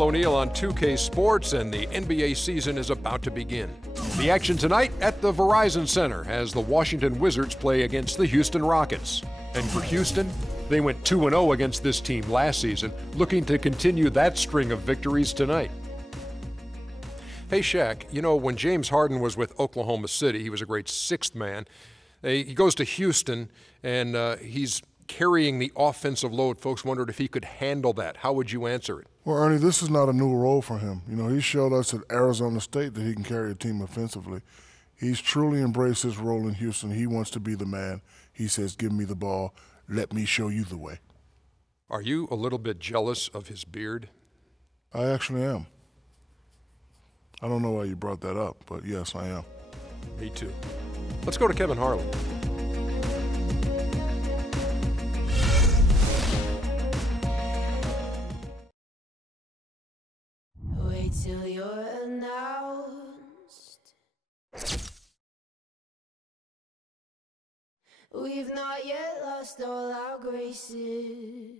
O'Neal on 2K Sports, and the NBA season is about to begin. The action tonight at the Verizon Center as the Washington Wizards play against the Houston Rockets. And for Houston, they went 2-0 against this team last season, looking to continue that string of victories tonight. Hey, Shaq, you know, when James Harden was with Oklahoma City, he was a great sixth man. He goes to Houston, and he's carrying the offensive load. Folks wondered if he could handle that. How would you answer it? Well, Ernie, this is not a new role for him. You know, he showed us at Arizona State that he can carry a team offensively. He's truly embraced his role in Houston. He wants to be the man. He says, give me the ball. Let me show you the way. Are you a little bit jealous of his beard? I actually am. I don't know why you brought that up, but yes, I am. Me too. Let's go to Kevin Harlan. Wait till you're announced. We've not yet lost all our graces.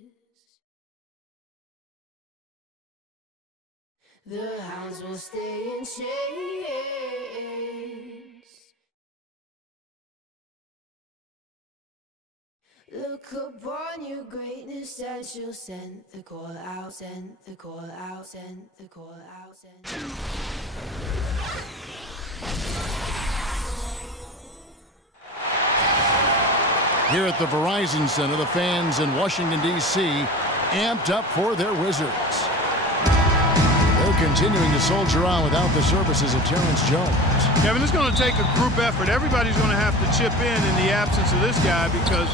The hounds will stay in chains. Look upon your greatness and she'll send the call out, send the call out, send the call out, send. Here at the Verizon Center, the fans in Washington, D.C. amped up for their Wizards. They're continuing to soldier on without the services of Terrence Jones. Kevin, it's going to take a group effort. Everybody's going to have to chip in the absence of this guy because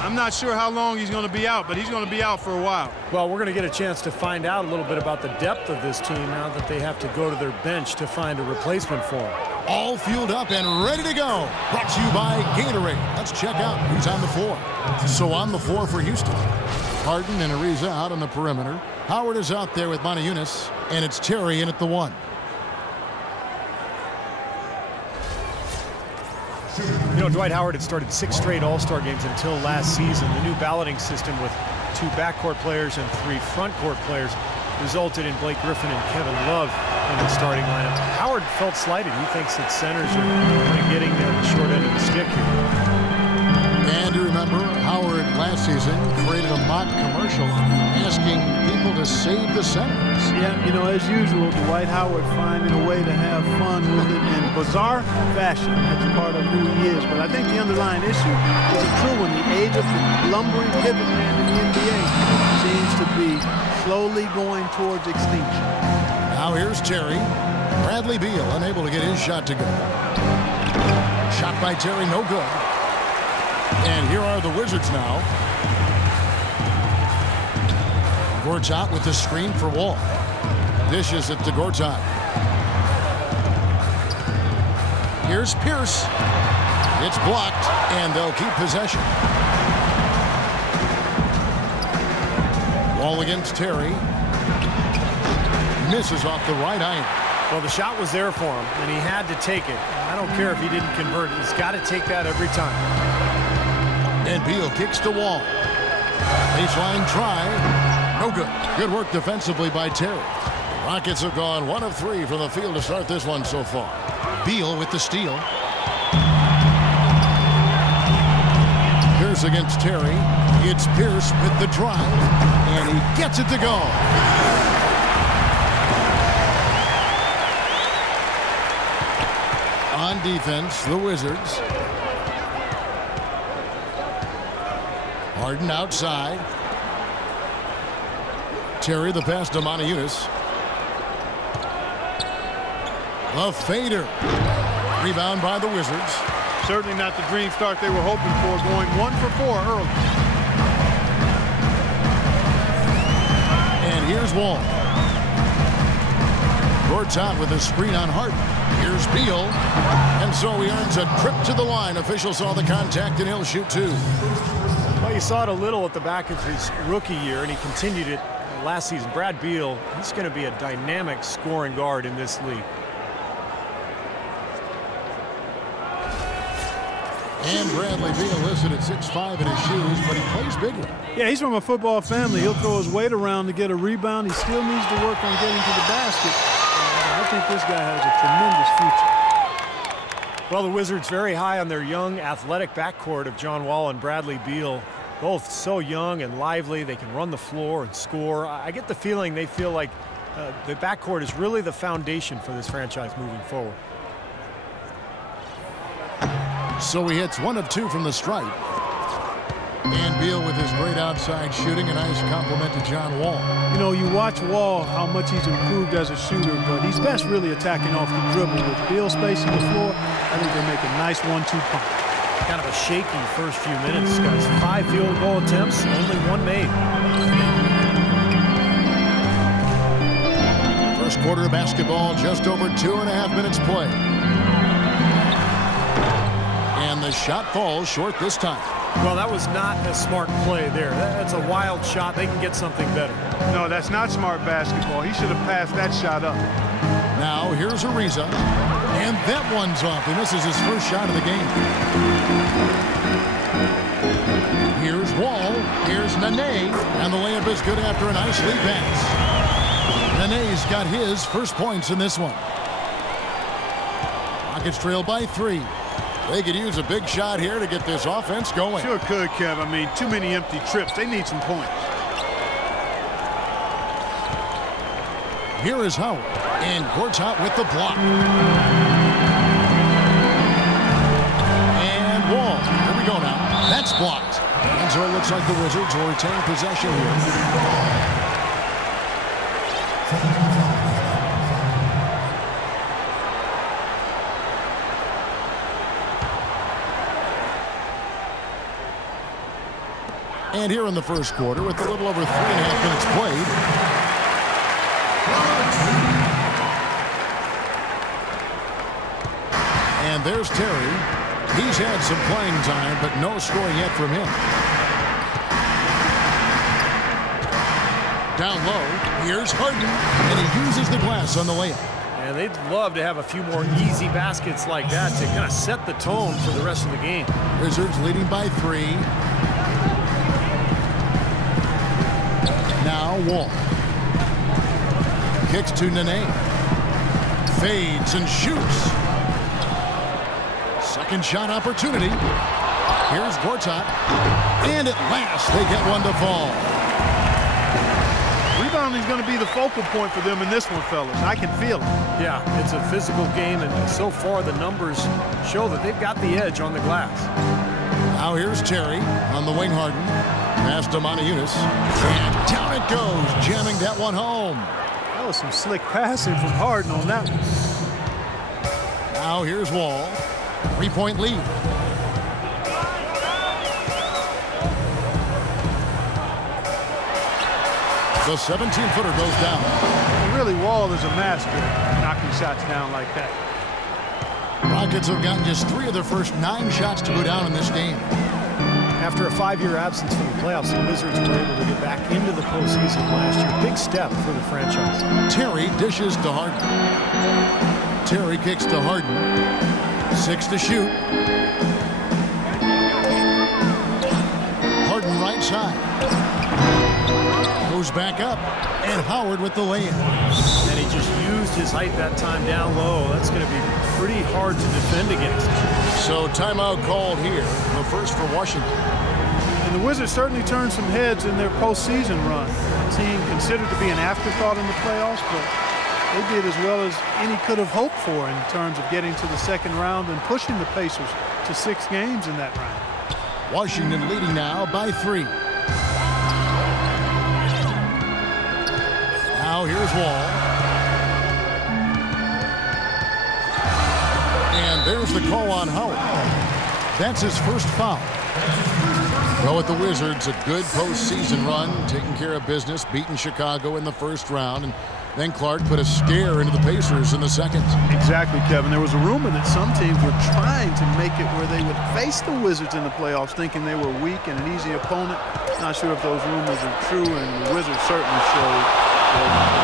I'm not sure how long he's going to be out, but he's going to be out for a while. Well, we're going to get a chance to find out a little bit about the depth of this team now that they have to go to their bench to find a replacement for him. All fueled up and ready to go. Brought to you by Gatorade. Let's check out who's on the floor. So on the floor for Houston, Harden and Ariza out on the perimeter. Howard is out there with Montejunas, and it's Terry in at the one. You know, Dwight Howard had started 6 straight All-Star games until last season. The new balloting system with 2 backcourt players and 3 frontcourt players resulted in Blake Griffin and Kevin Love in the starting lineup. Howard felt slighted. He thinks that centers are kind of getting the short end of the stick here. And you remember, Howard last season created a mock commercial asking people to save the centers. Yeah, you know, as usual, Dwight Howard finding a way to have fun with it in bizarre fashion. That's part of who he is. But I think the underlying issue is a true one. The age of the lumbering pivot man in the NBA seems to be slowly going towards extinction. Now here's Terry. Bradley Beal unable to get his shot to go. Shot by Terry, no good. And here are the Wizards now. Gortat with the screen for Wall. Dishes it to Gortat. Here's Pierce. It's blocked, and they'll keep possession. Wall against Terry. Misses off the right iron. Well, the shot was there for him, and he had to take it. I don't care if he didn't convert it. He's got to take that every time. And Beal kicks the Wall. Baseline try. No good. Good work defensively by Terry. Rockets have gone 1 of 3 from the field to start this one so far. Beal with the steal. Pierce against Terry. It's Pierce with the drive. And he gets it to go. On defense, the Wizards. Harden outside. Terry the pass to Montejunas. The fader. Rebound by the Wizards. Certainly not the dream start they were hoping for, going 1 for 4 early. And here's Wall. Gortat with a screen on Harden. Here's Beal. And so he earns a trip to the line. Official saw the contact, and he'll shoot 2. Well, you saw it a little at the back of his rookie year, and he continued it last season. Brad Beal, he's going to be a dynamic scoring guard in this league. And Bradley Beal listed at 6'5" in his shoes, but he plays bigger. Yeah, he's from a football family. He'll throw his weight around to get a rebound. He still needs to work on getting to the basket. I think this guy has a tremendous future. Well, the Wizards very high on their young, athletic backcourt of John Wall and Bradley Beal. Both so young and lively. They can run the floor and score. I get the feeling they feel like the backcourt is really the foundation for this franchise moving forward. So he hits 1 of 2 from the stripe. And Beal with his great outside shooting, a nice compliment to John Wall. You know, you watch Wall, how much he's improved as a shooter, but he's best really attacking off the dribble. With Beal spacing the floor, I think they make a nice 1-2 pump. Kind of a shaky first few minutes, guys. 5 field goal attempts, only 1 made. First quarter of basketball, just over 2.5 minutes play. And the shot falls short this time. Well, that was not a smart play there. That's a wild shot. They can get something better. No, that's not smart basketball. He should have passed that shot up. Now here's Ariza. And that one's off. He misses his first shot of the game. Here's Wall. Here's Nene. And the layup is good after a nice lead pass. Nene's got his first points in this one. Rockets trail by 3. They could use a big shot here to get this offense going. Sure could, Kev. I mean, too many empty trips. They need some points. Here is Howard. And Gortat with the block. And Wall. Here we go now. That's blocked. And so it looks like the Wizards will retain possession here. And here in the first quarter, with a little over 3.5 minutes played. And there's Terry. He's had some playing time, but no scoring yet from him. Down low, here's Harden, and he uses the glass on the layup. And they'd love to have a few more easy baskets like that to kind of set the tone for the rest of the game. Wizards leading by 3. Now Wall. Kicks to Nene. Fades and shoots. Second shot opportunity. Here's Gortat. And at last they get one to fall. Rebounding is going to be the focal point for them in this one, fellas. I can feel it. Yeah, it's a physical game, and so far the numbers show that they've got the edge on the glass. Now here's Terry on the wing. Harden. Pass to Moniunas. And down it goes, jamming that one home. That was some slick passing from Harden on that one. Now here's Wall. 3-point lead. The 17-footer goes down. And really, Wall is a master at knocking shots down like that. Rockets have gotten just 3 of their first 9 shots to go down in this game. After a 5-year absence from the playoffs, the Wizards were able to get back into the postseason last year. Big step for the franchise. Terry dishes to Harden. Terry kicks to Harden. 6 to shoot. Harden right side. Goes back up. And Howard with the layup. And he just used his height that time down low. That's going to be pretty hard to defend against. So timeout called here. The first for Washington. And the Wizards certainly turned some heads in their postseason run. A team considered to be an afterthought in the playoffs, but they did as well as any could have hoped for in terms of getting to the second round and pushing the Pacers to 6 games in that round. Washington leading now by 3. Now here's Wall. And there's the call on Howard. That's his first foul. Go with the Wizards, a good postseason run, taking care of business, beating Chicago in the first round, and then Clark put a scare into the Pacers in the second. Exactly, Kevin. There was a rumor that some teams were trying to make it where they would face the Wizards in the playoffs, thinking they were weak and an easy opponent. Not sure if those rumors are true, and the Wizards certainly showed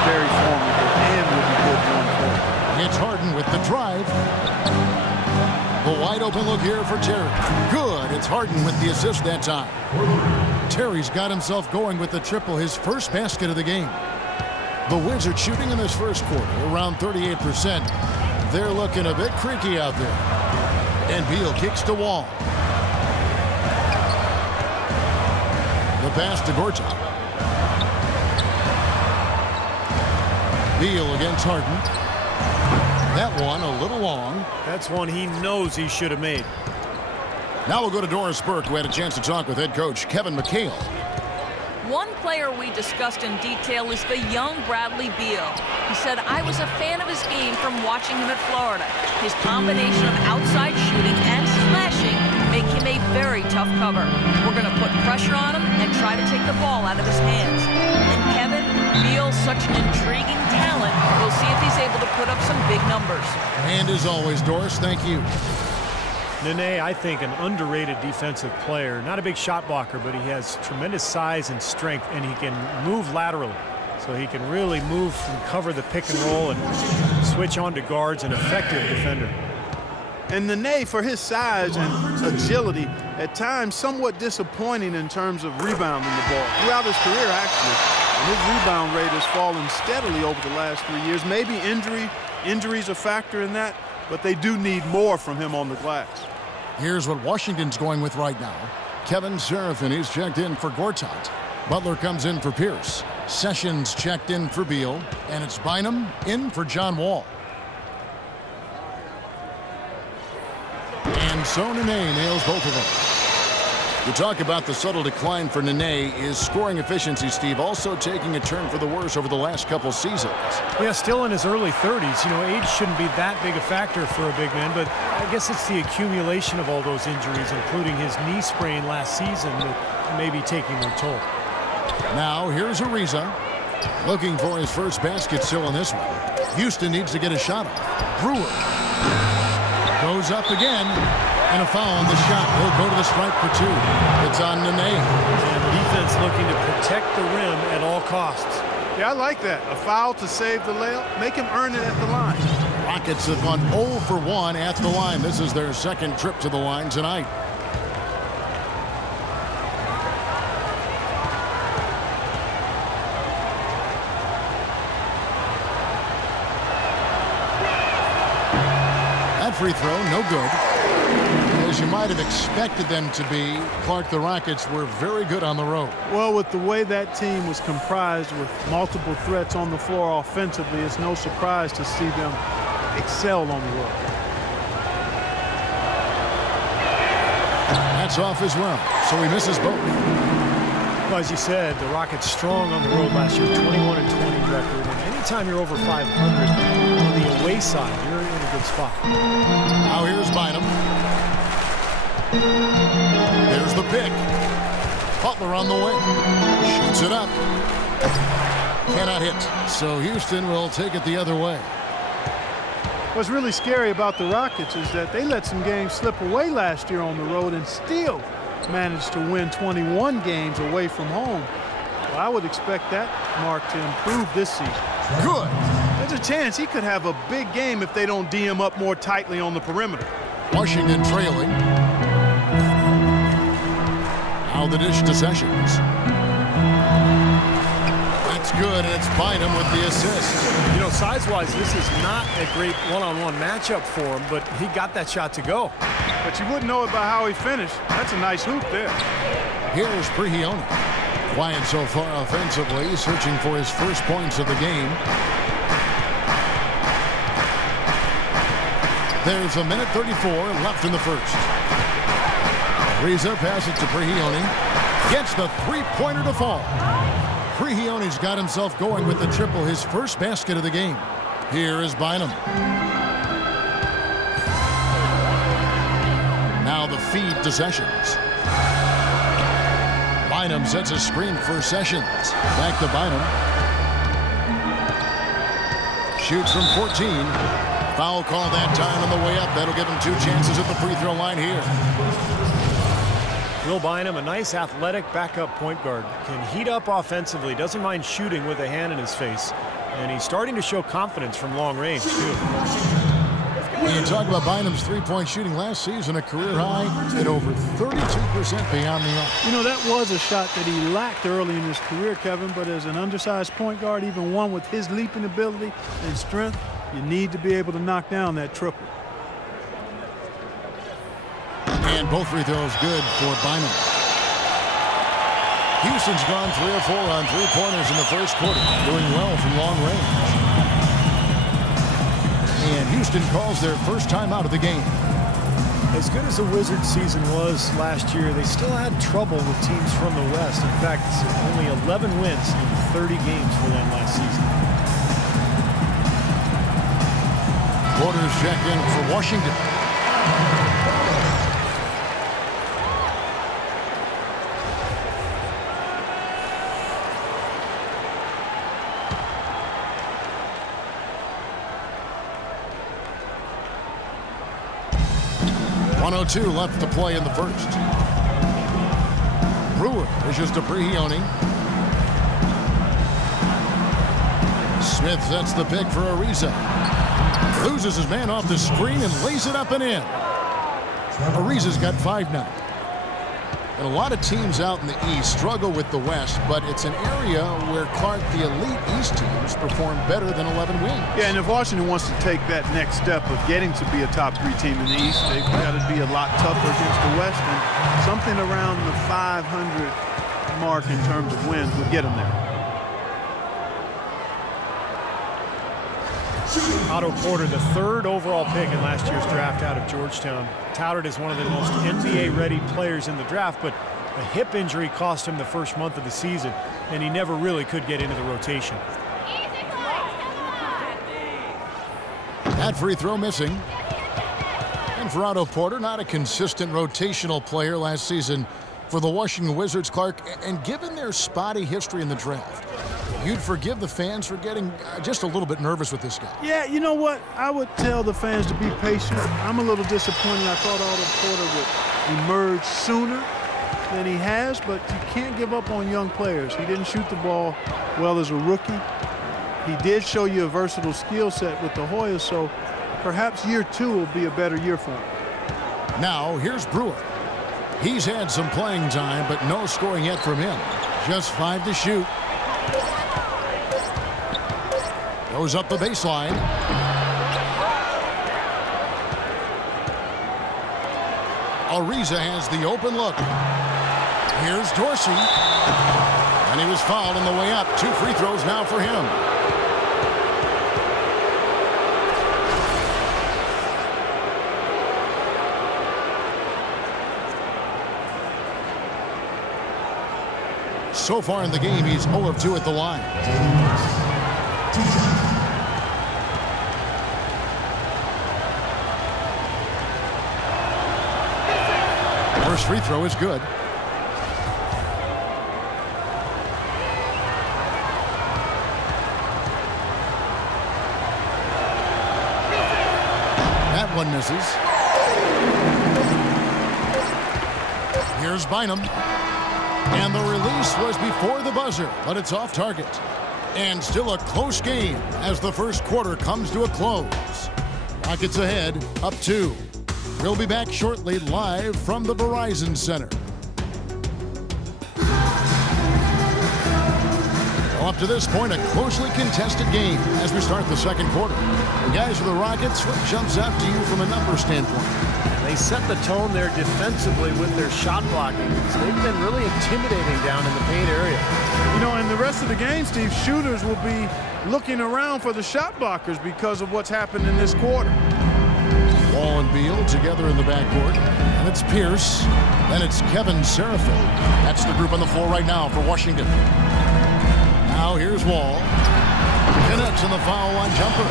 very formidable and will be good going forward. It's Harden with the drive. The wide open look here for Terry. Good. It's Harden with the assist that time. Terry's got himself going with the triple, his first basket of the game. The Wizards shooting in this first quarter around 38%. They're looking a bit creaky out there. And Beal kicks to Wall. The pass to Gortat. Beal against Harden. That one a little long. That's one he knows he should have made. Now we'll go to Doris Burke, who had a chance to talk with head coach Kevin McHale. One player we discussed in detail is the young Bradley Beal. He said, I was a fan of his game from watching him at Florida. His combination of outside shooting and slashing make him a very tough cover. We're going to put pressure on him and try to take the ball out of his hands. And Kevin, Beal's such an intriguing talent. We'll see if he's able to put up some big numbers. And as always, Doris, thank you. Nene, I think, an underrated defensive player. Not a big shot blocker, but he has tremendous size and strength, and he can move laterally. So he can really move and cover the pick and roll and switch on to guards, an effective defender. And Nene, for his size and agility, at times somewhat disappointing in terms of rebounding the ball. Throughout his career, actually, and his rebound rate has fallen steadily over the last 3 years. Maybe injuries a factor in that, but they do need more from him on the glass. Here's what Washington's going with right now. Kevin Serafin is checked in for Gortat. Butler comes in for Pierce. Sessions checked in for Beal. And it's Bynum in for John Wall. And so Nene nails both of them. You talk about the subtle decline for Nene. Is scoring efficiency, Steve, also taking a turn for the worse over the last couple seasons? Yeah, still in his early 30s. You know, age shouldn't be that big a factor for a big man, but I guess it's the accumulation of all those injuries, including his knee sprain last season, that may be taking their toll. Now, here's Ariza, looking for his first basket still in this one. Houston needs to get a shot off. Brewer goes up again. And a foul on the shot. He'll go to the stripe for two. It's on Nene. And the defense looking to protect the rim at all costs. Yeah, I like that. A foul to save the layup. Make him earn it at the line. Rockets have gone 0 for 1 at the line. This is their second trip to the line tonight. That free throw, no good. As you might have expected them to be, Clark, the Rockets were very good on the road. Well, with the way that team was comprised with multiple threats on the floor offensively, it's no surprise to see them excel on the road. That's off as well, so he misses both. Well, as you said, the Rockets strong on the road last year, 21-20 record. And anytime you're over 500 on the away side, you're in a good spot. Now here's Bynum. There's the pick. Butler on the way. Shoots it up. Cannot hit. So Houston will take it the other way. What's really scary about the Rockets is that they let some games slip away last year on the road and still managed to win 21 games away from home. Well, I would expect that mark to improve this season. Good. There's a chance he could have a big game if they don't D him up more tightly on the perimeter. Washington trailing. Now the dish to Sessions. That's good, and it's Bynum with the assist. You know, size-wise, this is not a great one-on-one matchup for him, but he got that shot to go. But you wouldn't know it by how he finished. That's a nice hoop there. Here's Prigioni. Quiet so far offensively, searching for his first points of the game. There's a minute 34 left in the first. Ariza passes it to Prigioni. Gets the three-pointer to fall. Prigioni's got himself going with the triple, his first basket of the game. Here is Bynum. Now the feed to Sessions. Bynum sets a screen for Sessions. Back to Bynum. Shoots from 14. Foul call that time on the way up. That'll give him 2 chances at the free throw line here. Will Bynum, a nice athletic backup point guard, can heat up offensively, doesn't mind shooting with a hand in his face, and he's starting to show confidence from long range too. You talk about Bynum's three-point shooting last season, a career high at over 32% beyond the arc. You know, that was a shot that he lacked early in his career, Kevin, but as an undersized point guard, even one with his leaping ability and strength, you need to be able to knock down that triple. And both free throws good for Bynum. Houston's gone 3 of 4 on three-pointers in the first quarter, doing well from long range. And Houston calls their first time out of the game. As good as the Wizards season was last year, they still had trouble with teams from the West. In fact, only 11 wins in 30 games for them last season. Quarters check in for Washington. .102 left to play in the first. Brewer pushes to Brigioni. Smith sets the pick for Ariza. Loses his man off the screen and lays it up and in. Ariza's got 5 now. And a lot of teams out in the East struggle with the West, but it's an area where, Clark, the elite East teams perform better than 11 wins. Yeah, and if Washington wants to take that next step of getting to be a top 3 team in the East, they've got to be a lot tougher against the West, and something around the 500 mark in terms of wins would get them there. Otto Porter, the 3rd overall pick in last year's draft out of Georgetown, touted as one of the most NBA-ready players in the draft, but a hip injury cost him the first month of the season, and he never really could get into the rotation. That free throw missing. And for Otto Porter, not a consistent rotational player last season for the Washington Wizards, Clark, and given their spotty history in the draft, you'd forgive the fans for getting just a little bit nervous with this guy. Yeah, you know what? I would tell the fans to be patient. I'm a little disappointed. I thought Otto Porter would emerge sooner than he has, but you can't give up on young players. He didn't shoot the ball well as a rookie. He did show you a versatile skill set with the Hoyas, so perhaps year 2 will be a better year for him. Now, here's Brewer. He's had some playing time, but no scoring yet from him. Just 5 to shoot. Goes up the baseline. Ariza has the open look. Here's Dorsey. And he was fouled on the way up. 2 free throws now for him. So far in the game, he's 0 of 2 at the line. First free throw is good. That one misses. Here's Bynum. And the release was before the buzzer, but it's off target. And still a close game as the first quarter comes to a close. Rockets ahead, up 2. We'll be back shortly live from the Verizon Center. Well, up to this point, a closely contested game as we start the second quarter. And guys, for the Rockets, what jumps out to you from a numbers standpoint? They set the tone there defensively with their shot blocking. So they've been really intimidating down in the paint area. You know, in the rest of the game, Steve, shooters will be looking around for the shot blockers because of what's happened in this quarter. Wall and Beal together in the backcourt. And it's Pierce. Then it's Kevin Seraphin. That's the group on the floor right now for Washington. Now here's Wall. Connects on the foul line jumper.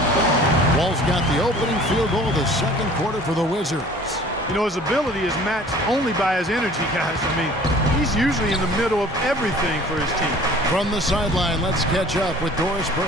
Wall's got the opening field goal of the second quarter for the Wizards. You know, his ability is matched only by his energy, guys. I mean, he's usually in the middle of everything for his team. From the sideline, let's catch up with Doris Burke.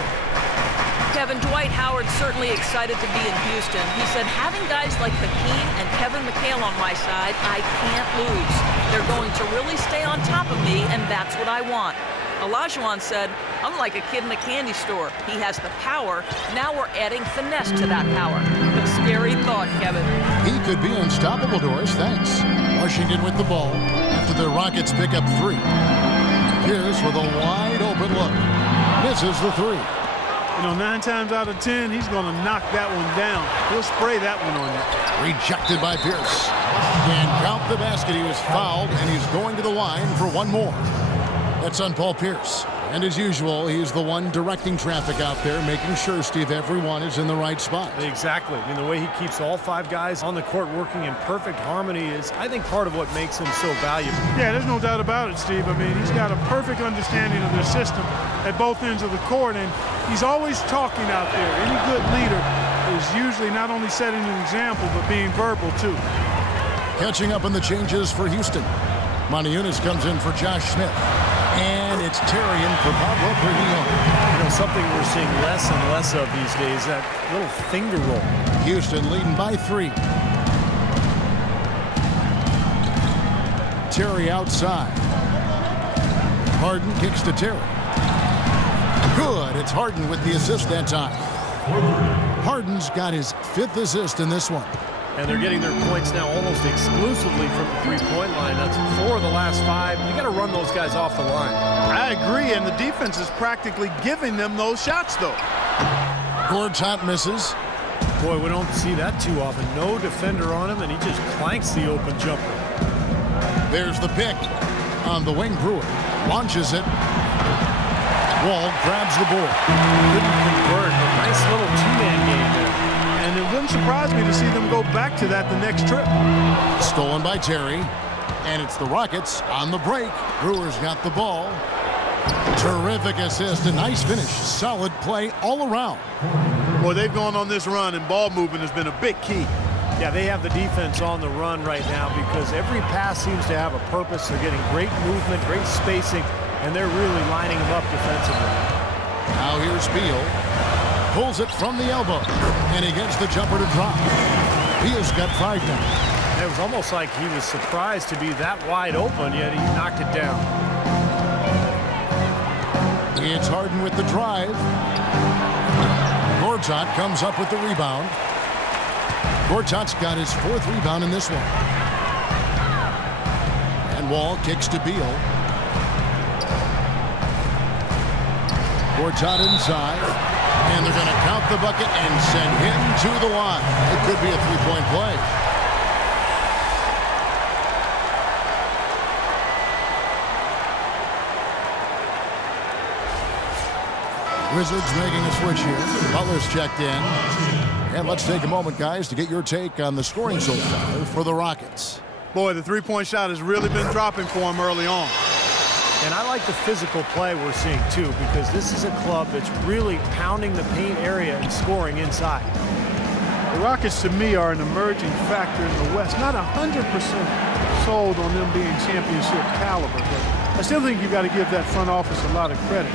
Kevin, Dwight Howard's certainly excited to be in Houston. He said, having guys like Hakeem and Kevin McHale on my side, I can't lose. They're going to really stay on top of me, and that's what I want. Olajuwon said, I'm like a kid in a candy store. He has the power. Now we're adding finesse to that power. But scary thought, Kevin. He could be unstoppable, Doris. Thanks. Washington with the ball after the Rockets pick up 3. Pierce with a wide open look. Misses the 3. You know, 9 times out of 10, he's going to knock that one down. He'll spray that one on you. Rejected by Pierce. And count the basket. He was fouled, and he's going to the line for one more. That's on Paul Pierce. And as usual, he's the one directing traffic out there, making sure, Steve, everyone is in the right spot. Exactly. I mean, the way he keeps all 5 guys on the court working in perfect harmony is, I think, part of what makes him so valuable. Yeah, there's no doubt about it, Steve. I mean, he's got a perfect understanding of their system at both ends of the court, and he's always talking out there. Any good leader is usually not only setting an example, but being verbal, too. Catching up on the changes for Houston. Montejunas comes in for Josh Smith. And it's Terry in for Pablo Prignon. You know, something we're seeing less and less of these days, that little finger roll. Houston leading by 3. Terry outside. Harden kicks to Terry. Good. It's Harden with the assist that time. Harden's got his 5th assist in this one. And they're getting their points now almost exclusively from the three-point line. That's 4 of the last 5. You got to run those guys off the line. I agree, and the defense is practically giving them those shots, though. Gortat misses. Boy, we don't see that too often. No defender on him, and he just clanks the open jumper. There's the pick on the wing. Brewer launches it. Wall grabs the board. Couldn't convert. A nice little two-man game there. And it wouldn't surprise me to see them go back to that the next trip. Stolen by Terry. And it's the Rockets on the break. Brewers got the ball. Terrific assist. A nice finish. Solid play all around. Boy, they've gone on this run, and ball movement has been a big key. Yeah, they have the defense on the run right now because every pass seems to have a purpose. They're getting great movement, great spacing, and they're really lining them up defensively. Now here's Beal. Pulls it from the elbow, and he gets the jumper to drop. Beal's got 5 now. It was almost like he was surprised to be that wide open, yet he knocked it down. It's Harden with the drive. Gortat comes up with the rebound. Gortat's got his 4th rebound in this one. And Wall kicks to Beal. Gortat inside. And they're going to count the bucket and send him to the line. It could be a 3-point play. Wizards making a switch here. Butler's checked in. And let's take a moment, guys, to get your take on the scoring so far for the Rockets. Boy, the 3-point shot has really been dropping for him early on. And I like the physical play we're seeing, too, because this is a club that's really pounding the paint area and scoring inside. The Rockets, to me, are an emerging factor in the West. Not 100% sold on them being championship caliber, but I still think you've got to give that front office a lot of credit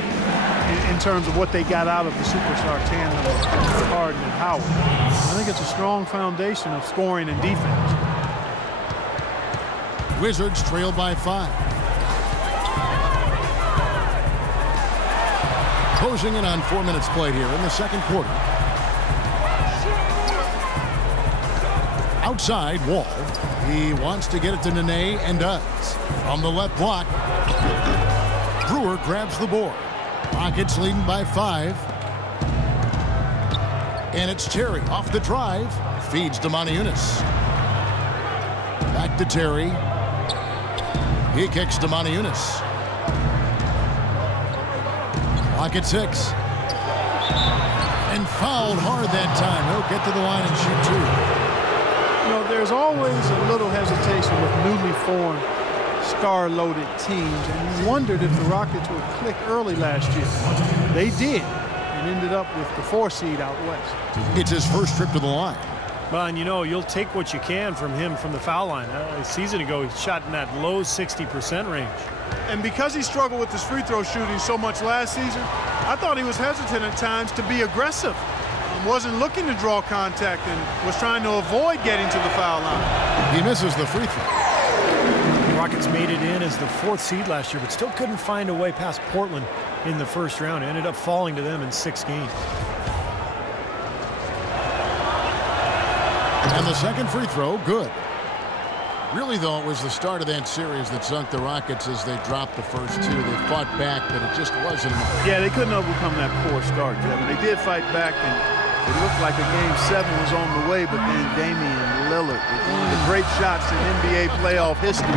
in terms of what they got out of the superstar tandem of Harden and Howard. I think it's a strong foundation of scoring and defense. Wizards trail by 5. Closing in on 4 minutes played here in the second quarter. Outside, Wall. He wants to get it to Nene and does. From the left block, Brewer grabs the board. Rockets leading by 5. And it's Terry off the drive. Feeds to Montejunas. Back to Terry. He kicks to Montejunas. Clock at 6. And fouled hard that time. He'll get to the line and shoot 2. You know, there's always a little hesitation with newly formed, star-loaded teams, and you wondered if the Rockets would click early last year. They did, and ended up with the 4 seed out west. It's his first trip to the line. Well, and you know, you'll take what you can from him from the foul line. A season ago, he shot in that low 60% range. And because he struggled with his free throw shooting so much last season, I thought he was hesitant at times to be aggressive. Wasn't looking to draw contact and was trying to avoid getting to the foul line. He misses the free throw. The Rockets made it in as the 4th seed last year, but still couldn't find a way past Portland in the first round. It ended up falling to them in 6 games. And the second free throw, good. Really, though, it was the start of that series that sunk the Rockets as they dropped the first two. They fought back, but it just wasn't enough. Yeah, they couldn't overcome that poor start, Kevin. They did fight back, and it looked like a Game 7 was on the way, but then Damian Lillard, with one of the great shots in NBA playoff history,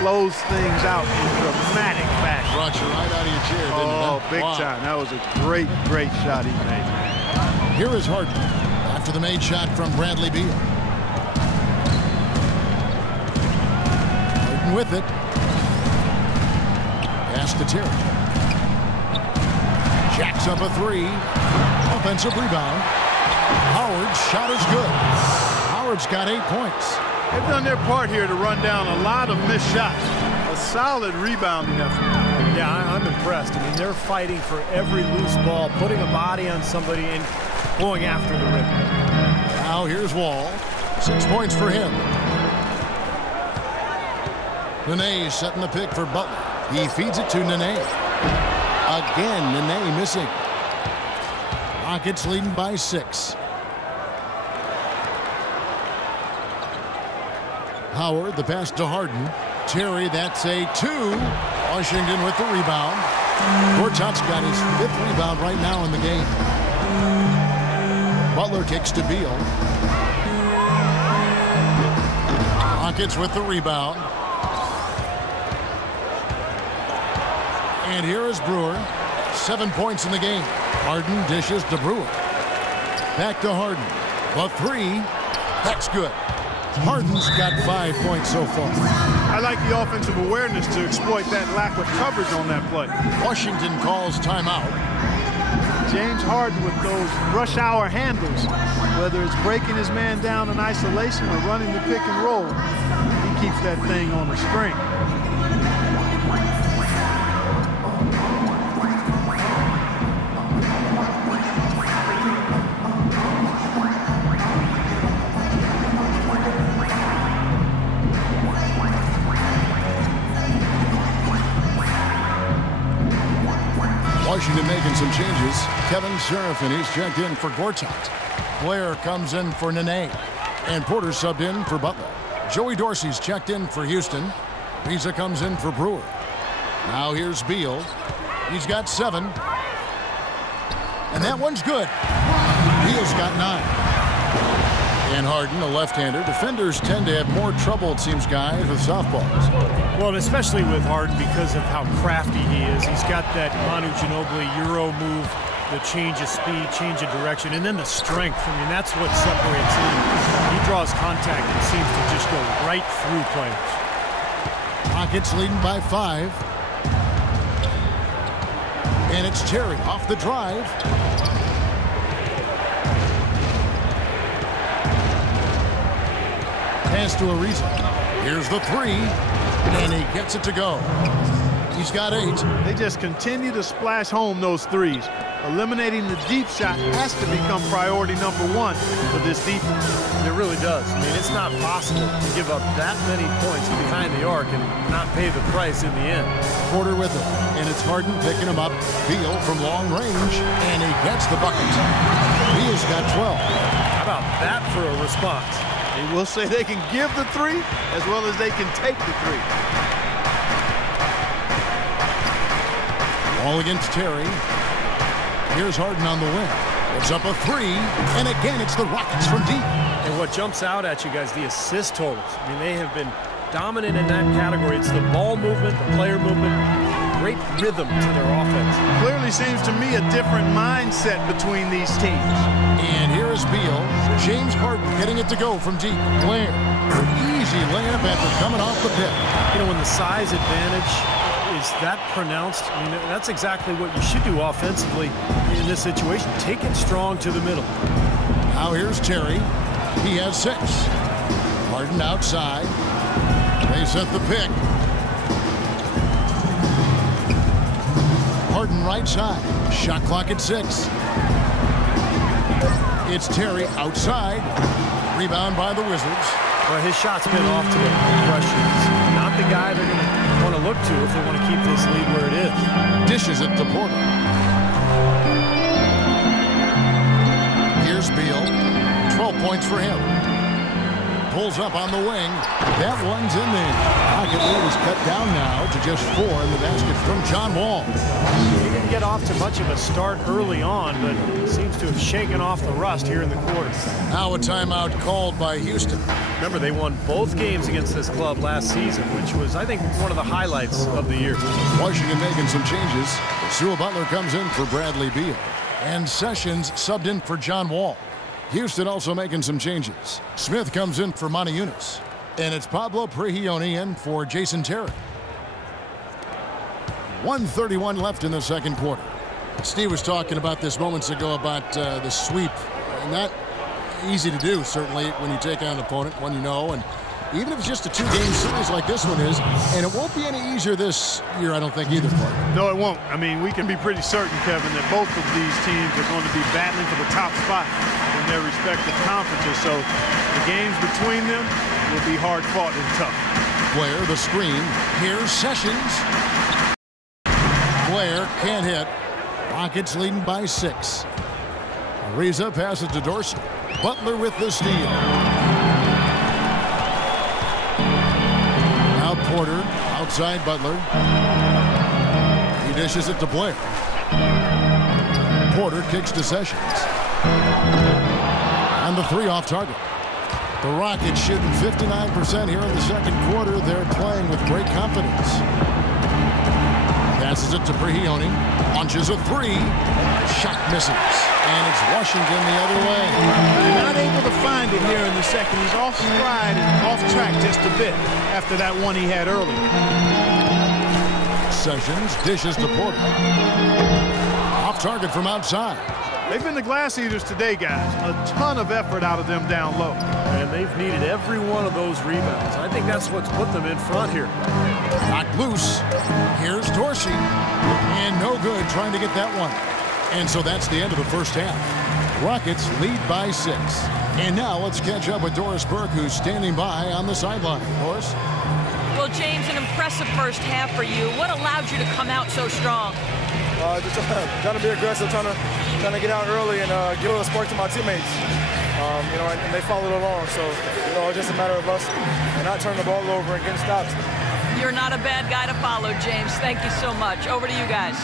closed things out in dramatic fashion. Brought you right out of your chair, didn't it? Oh, big time. That was a great, great shot he made. Here is Harden after the made shot from Bradley Beal. Harden with it. Pass to Terry. Jacks up a three. Offensive rebound. Howard's shot is good. Howard's got 8 points. They've done their part here to run down a lot of missed shots. A solid rebounding effort. Yeah, I'm impressed. I mean, they're fighting for every loose ball, putting a body on somebody and going after the rim. Now here's Wall. 6 points for him. Nene setting the pick for Butler. He feeds it to Nene. Again, Nene missing. Rockets leading by 6. Howard, the pass to Harden. Terry, that's a 2. Washington with the rebound. Gortat's got his 5th rebound right now in the game. Butler kicks to Beal. Rockets with the rebound. And here is Brewer. 7 points in the game. Harden dishes to Brewer. Back to Harden. The 3. That's good. Harden's got 5 points so far. I like the offensive awareness to exploit that lack of coverage on that play. Washington calls timeout. James Harden with those rush hour handles, whether it's breaking his man down in isolation or running the pick and roll, he keeps that thing on the string. Washington making some changes. Kevin Serafin, he's checked in for Gortat. Blair comes in for Nene. And Porter subbed in for Butler. Joey Dorsey's checked in for Houston. Visa comes in for Brewer. Now here's Beal. He's got 7. And that one's good. Beal's got 9. And Harden, a left-hander. Defenders tend to have more trouble, it seems, guys, with softballs. Well, and especially with Harden because of how crafty he is. He's got that Manu Ginobili Euro move, the change of speed, change of direction, and then the strength. I mean, that's what separates him. He draws contact and seems to just go right through players. Rockets leading by 5. And it's Terry off the drive. Pass to Ariza. Here's the 3. And he gets it to go. He's got 8. They just continue to splash home those threes. Eliminating the deep shot has to become priority number 1 for this defense. It really does. I mean, it's not possible to give up that many points behind the arc and not pay the price in the end. Porter with it. And it's Harden picking him up. Beal from long range. And he gets the bucket. Beal's got 12. How about that for a response? They will say they can give the 3 as well as they can take the 3. Ball against Terry. Here's Harden on the wing. It's up a 3. And again, it's the Rockets from deep. And what jumps out at you guys, the assist totals. I mean, they have been dominant in that category. It's the ball movement, the player movement, great rhythm to their offense. Clearly seems to me a different mindset between these teams. And here is Beal. James Harden getting it to go from deep. Blair. Easy layup after coming off the pick. You know, when the size advantage is that pronounced, I mean, that's exactly what you should do offensively in this situation. Take it strong to the middle. Now here's Terry. He has 6. Harden outside. They set the pick. Harden right side. Shot clock at 6. It's Terry outside. Rebound by the Wizards. Well, his shot's been off today. No questions. Not the guy they're going to want to look to if they want to keep this lead where it is. Dishes it to Porter. Here's Beal. 12 points for him. Pulls up on the wing. That one's in there. Rocket lead is cut down now to just 4 in the basket from John Wall. He didn't get off to much of a start early on, but seems to have shaken off the rust here in the quarter. Now a timeout called by Houston. Remember, they won both games against this club last season, which was, I think, one of the highlights of the year. Washington making some changes. Sewell Butler comes in for Bradley Beal. And Sessions subbed in for John Wall. Houston also making some changes. Smith comes in for Monty Eunice. And it's Pablo Prigioni in for Jason Terry. 1:31 left in the second quarter. Steve was talking about this moments ago about the sweep. Not easy to do, certainly, when you take on an opponent, one you know. And even if it's just a 2-game series like this one is, and it won't be any easier this year, I don't think, either, Clark. No, it won't. I mean, we can be pretty certain, Kevin, that both of these teams are going to be battling for the top spot in their respective conferences. So the games between them will be hard-fought and tough. Blair, the screen. Here's Sessions. Blair can't hit. Rockets leading by 6. Ariza passes to Dorsey. Butler with the steal. Now Porter outside Butler. He dishes it to Blair. Porter kicks to Sessions. And the 3 off target. The Rockets shooting 59% here in the second quarter. They're playing with great confidence. Passes it to Prigioni. Launches a 3. Shot misses. And it's Washington the other way. Not able to find it here in the second. He's off stride and off track just a bit after that one he had early. Sessions dishes to Porter. Off target from outside. They've been the glass eaters today, guys. A ton of effort out of them down low. And they've needed every one of those rebounds. I think that's what's put them in front here. Knocked loose. Here's Dorsey. And no good trying to get that one. And so that's the end of the first half. Rockets lead by 6. And now let's catch up with Doris Burke, who's standing by on the sideline. Doris? Well, James, an impressive first half for you. What allowed you to come out so strong? Just trying to be aggressive, trying to get out early and give a little spark to my teammates. And they followed along. So, it's just a matter of us and not turning the ball over and getting stops. You're not a bad guy to follow, James. Thank you so much. Over to you guys.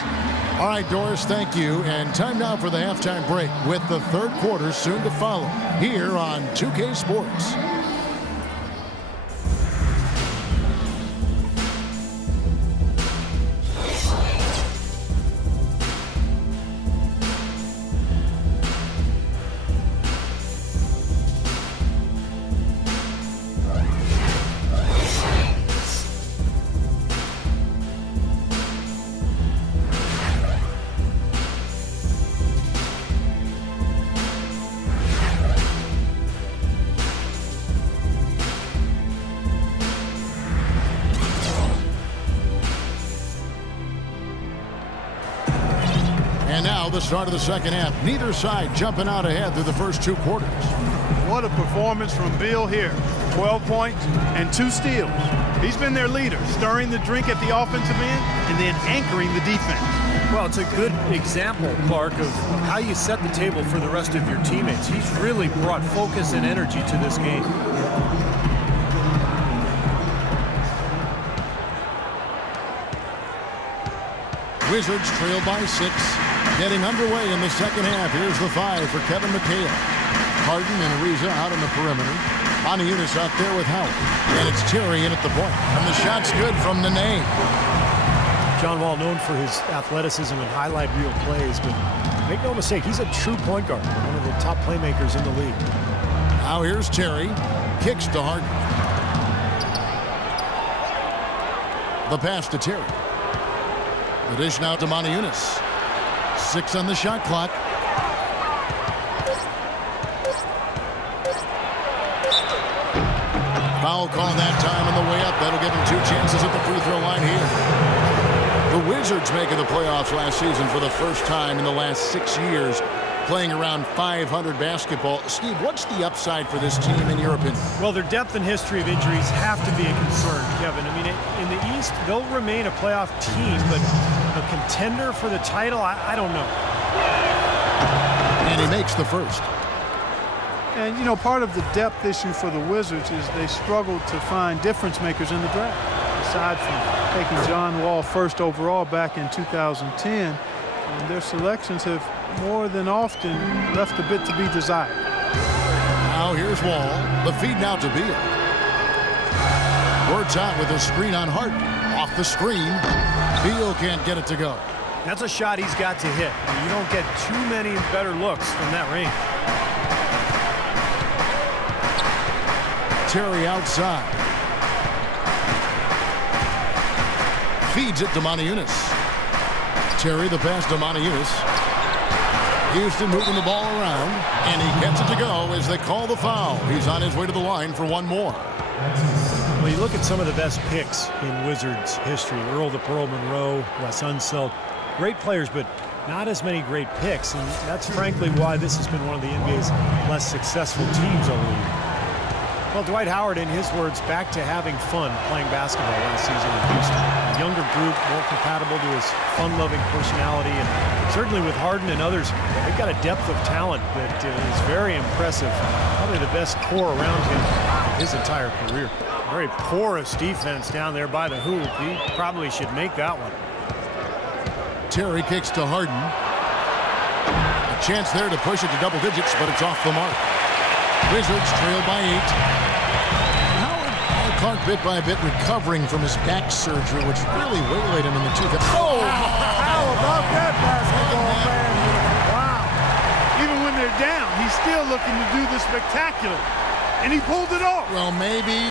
All right, Doris, thank you. And time now for the halftime break with the third quarter soon to follow here on 2K Sports. And now the start of the second half. Neither side jumping out ahead through the first 2 quarters. What a performance from Bill here. 12 points and 2 steals. He's been their leader, stirring the drink at the offensive end and then anchoring the defense. Well, it's a good example, Clark, of how you set the table for the rest of your teammates. He's really brought focus and energy to this game. Wizards trail by 6. Getting underway in the second half. Here's the 5 for Kevin McHale. Harden and Ariza out on the perimeter. Monty Eunice out there with Howard. And it's Terry in at the point. And the shot's good from Nene. John Wall known for his athleticism and highlight reel plays, but make no mistake, he's a true point guard. One of the top playmakers in the league. Now here's Terry. Kicks to Harden. The pass to Terry. The dish now to Monty Eunice. 6 on the shot clock. Foul call that time on the way up. That'll give him 2 chances at the free throw line here. The Wizards making the playoffs last season for the first time in the last 6 years, playing around 500 basketball. Steve, what's the upside for this team in your opinion? Well, their depth and history of injuries have to be a concern, Kevin. I mean, in the East, they'll remain a playoff team, but a contender for the title, I don't know. And he makes the first. And, you know, part of the depth issue for the Wizards is they struggled to find difference makers in the draft. Aside from taking John Wall first overall back in 2010, their selections have more than often left a bit to be desired. Now here's Wall. The feed now to Beal. Words out with a screen on Harden. Off the screen. Beal can't get it to go. That's a shot he's got to hit. You don't get too many better looks from that range. Terry outside. Feeds it to Moniunas. Terry the pass to Moniunas. Houston moving the ball around, and he gets it to go as they call the foul. He's on his way to the line for one more. Well, you look at some of the best picks in Wizards history. Earl the Pearl Monroe, Wes Unseld. Great players, but not as many great picks. And that's frankly why this has been one of the NBA's less successful teams over the years. Well, Dwight Howard, in his words, back to having fun playing basketball last season in Houston. A younger group, more compatible to his fun-loving personality, and certainly with Harden and others, they've got a depth of talent that is very impressive. Probably the best core around him of his entire career. Very porous defense down there by the hoop. He probably should make that one. Terry kicks to Harden. A chance there to push it to double digits, but it's off the mark. Wizards trail by 8. Howard Clark bit by bit recovering from his back surgery, which really waylaid him in the 2000s. Oh, how about that basketball fan? Wow. Even when they're down, he's still looking to do the spectacular. And he pulled it off. Well, maybe.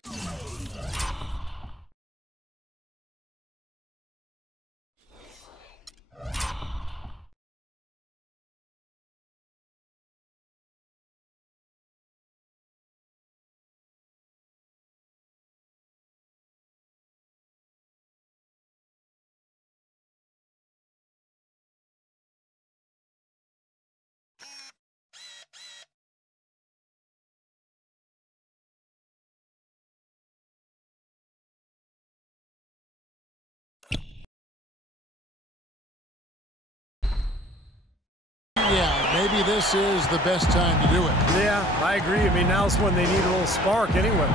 Yeah, maybe this is the best time to do it. Yeah, I agree. I mean, now's when they need a little spark anyway.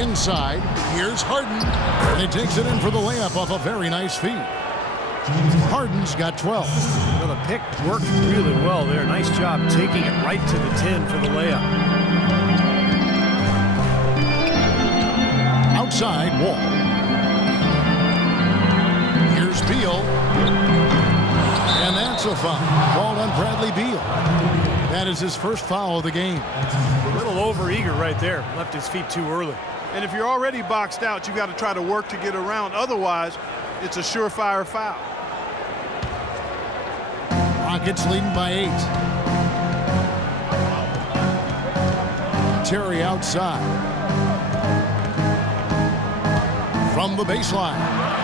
Inside, here's Harden. And he takes it in for the layup off a very nice feed. Harden's got 12. Well, the pick worked really well there. Nice job taking it right to the 10 for the layup. Outside, Wall. Here's Beal. And that's a foul called on Bradley Beal. That is his first foul of the game. A little overeager right there. Left his feet too early. And if you're already boxed out, you got to try to work to get around. Otherwise, it's a surefire foul. Rockets leading by 8. Terry outside. From the baseline.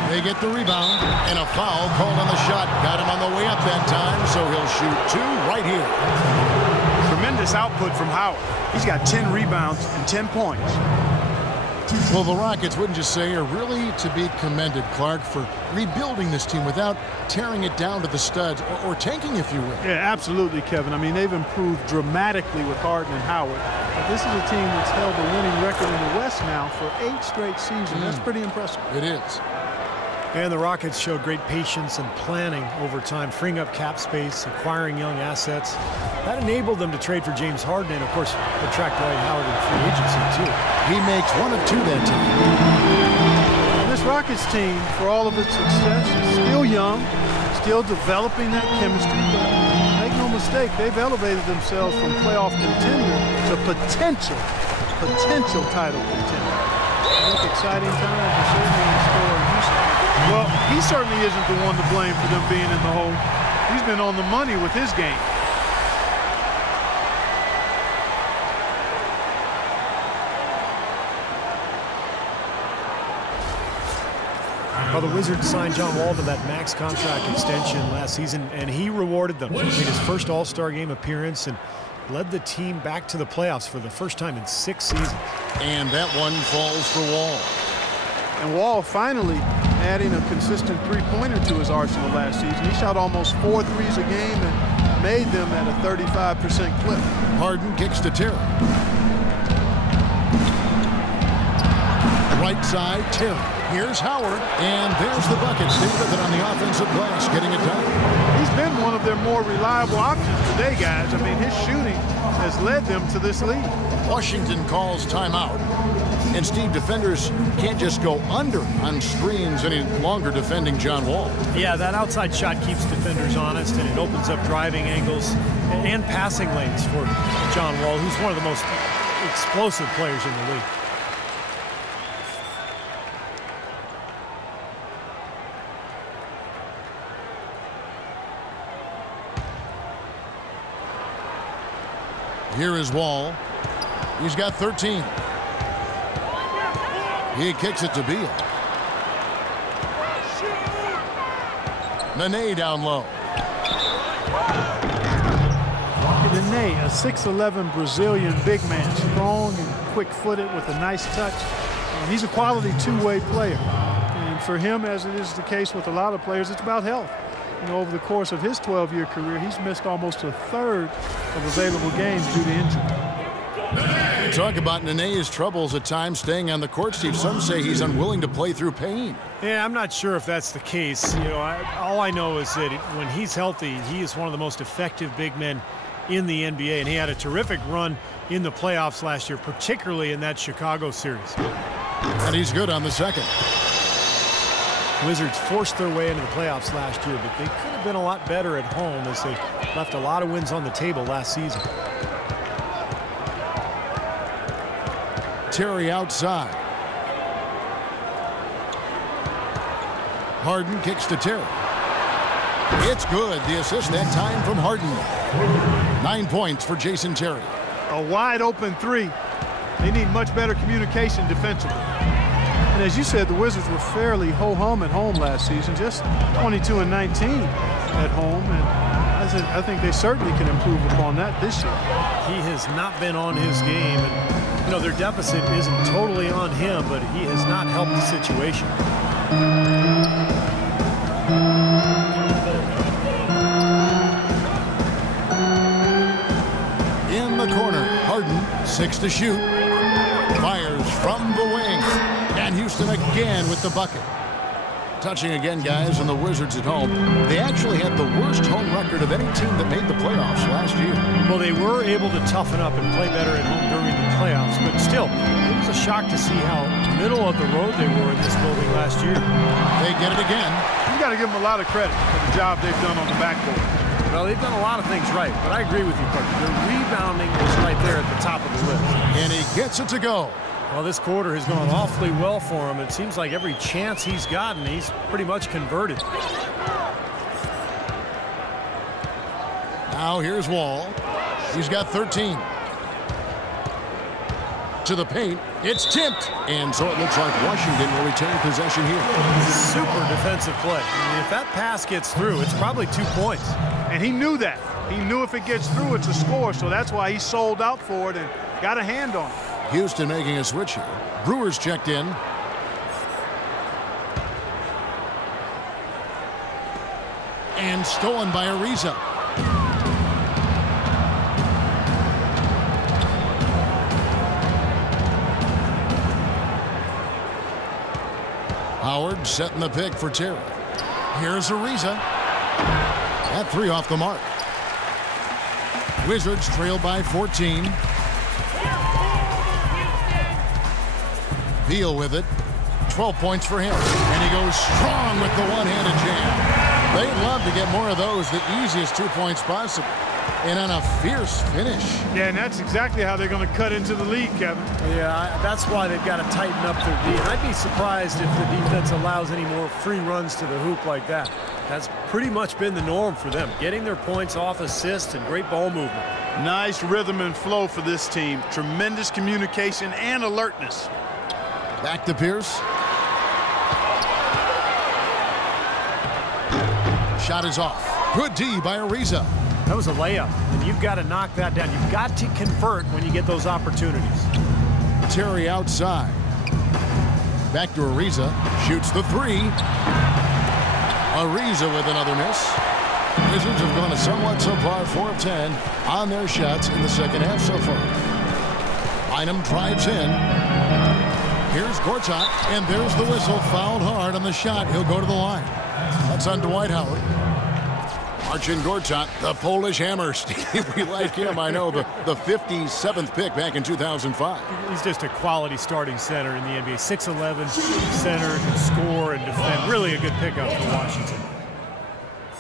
They get the rebound, and a foul called on the shot. Got him on the way up that time, so he'll shoot 2 right here. Tremendous output from Howard. He's got 10 rebounds and 10 points. Well, the Rockets, wouldn't you say, are really to be commended, Clark, for rebuilding this team without tearing it down to the studs or tanking, if you will. Yeah, absolutely, Kevin. I mean, they've improved dramatically with Harden and Howard. But this is a team that's held a winning record in the West now for 8 straight seasons. That's pretty impressive. It is. And the Rockets showed great patience and planning over time, freeing up cap space, acquiring young assets. That enabled them to trade for James Harden and, of course, attract Dwight Howard in free agency, too. He makes 1 of 2 that time. And this Rockets team, for all of its success, is still young, still developing that chemistry. But make no mistake, they've elevated themselves from playoff contender to potential title contender. I think exciting times are certainly in store in Houston. Well, he certainly isn't the one to blame for them being in the hole. He's been on the money with his game. Well, the Wizards signed John Wall to that max contract extension last season, and he rewarded them. He made his first All-Star game appearance and led the team back to the playoffs for the first time in 6 seasons. And that one falls for Wall. And Wall finally adding a consistent three-pointer to his arsenal last season. He shot almost 4 threes a game, and made them at a 35% clip. Harden kicks to Terry. Right side, Terry. Here's Howard, and there's the bucket. Stay with it on the offensive glass, getting it done. He's been one of their more reliable options today, guys. I mean, his shooting has led them to this lead. Washington calls timeout. And Steve, defenders can't just go under on screens any longer defending John Wall. Yeah, that outside shot keeps defenders honest, and it opens up driving angles and passing lanes for John Wall, who's one of the most explosive players in the league. Here is Wall. He's got 13. He kicks it to Beal. Nene down low. Nene, a 6'11" Brazilian big man, strong and quick-footed with a nice touch. He's a quality two-way player. And for him, as it is the case with a lot of players, it's about health. You know, over the course of his 12-year career, he's missed almost a third of available games due to injury. You talk about Nene's troubles at times staying on the court, Steve. Some say he's unwilling to play through pain. Yeah, I'm not sure if that's the case. You know, all I know is that when he's healthy, he is one of the most effective big men in the NBA, and he had a terrific run in the playoffs last year, particularly in that Chicago series. And he's good on the second. Wizards forced their way into the playoffs last year, but they could have been a lot better at home as they left a lot of wins on the table last season. Terry outside. Harden kicks to Terry. It's good. The assist that time from Harden. 9 points for Jason Terry. A wide open three. They need much better communication defensively. And as you said, the Wizards were fairly ho-hum at home last season, just 22-19 at home. And I think they certainly can improve upon that this year. He has not been on his game. And, you know, their deficit isn't totally on him, but he has not helped the situation. In the corner, Harden, 6 to shoot. Fires from the wing. And Houston again with the bucket. Touching again, guys, and the Wizards at home. They actually had the worst home record of any team that made the playoffs last year. Well, they were able to toughen up and play better at home during the playoffs, but still, it was a shock to see how middle of the road they were in this building last year. They get it again. You got to give them a lot of credit for the job they've done on the backboard. Well, they've done a lot of things right, but I agree with you, Parker. The rebounding is right there at the top of the list. And he gets it to go. Well, this quarter has gone awfully well for him. It seems like every chance he's gotten, he's pretty much converted. Now here's Wall. He's got 13. To the paint. It's tipped. And so it looks like Washington will retain possession here. Super defensive play. I mean, if that pass gets through, it's probably 2 points. And he knew that. He knew if it gets through, it's a score. So that's why he sold out for it and got a hand on it. Houston making a switch here. Brewers checked in. And stolen by Ariza. Howard setting the pick for Terry. Here's Ariza. That 3 off the mark. Wizards trail by 14. Beal with it. 12 points for him. And he goes strong with the one-handed jam. They'd love to get more of those, the easiest 2 points possible. And on a fierce finish. Yeah, and that's exactly how they're going to cut into the lead, Kevin. Yeah, that's why they've got to tighten up their D. And I'd be surprised if the defense allows any more free runs to the hoop like that. That's pretty much been the norm for them, getting their points off assists and great ball movement. Nice rhythm and flow for this team. Tremendous communication and alertness. Back to Pierce. Shot is off. Good D by Ariza. That was a layup, and you've got to knock that down. You've got to convert when you get those opportunities. Terry outside. Back to Ariza. Shoots the 3. Ariza with another miss. Wizards have gone a somewhat subpar 4 of 10 on their shots in the second half so far. Bynum drives in. Here's Gortat, and there's the whistle. Fouled hard on the shot. He'll go to the line. That's on Dwight Howard. Marcin Gortat, the Polish hammer. Steve, we like him. I know, the 57th pick back in 2005. He's just a quality starting center in the NBA. 6'11", center, can score and defend. Really a good pickup for Washington.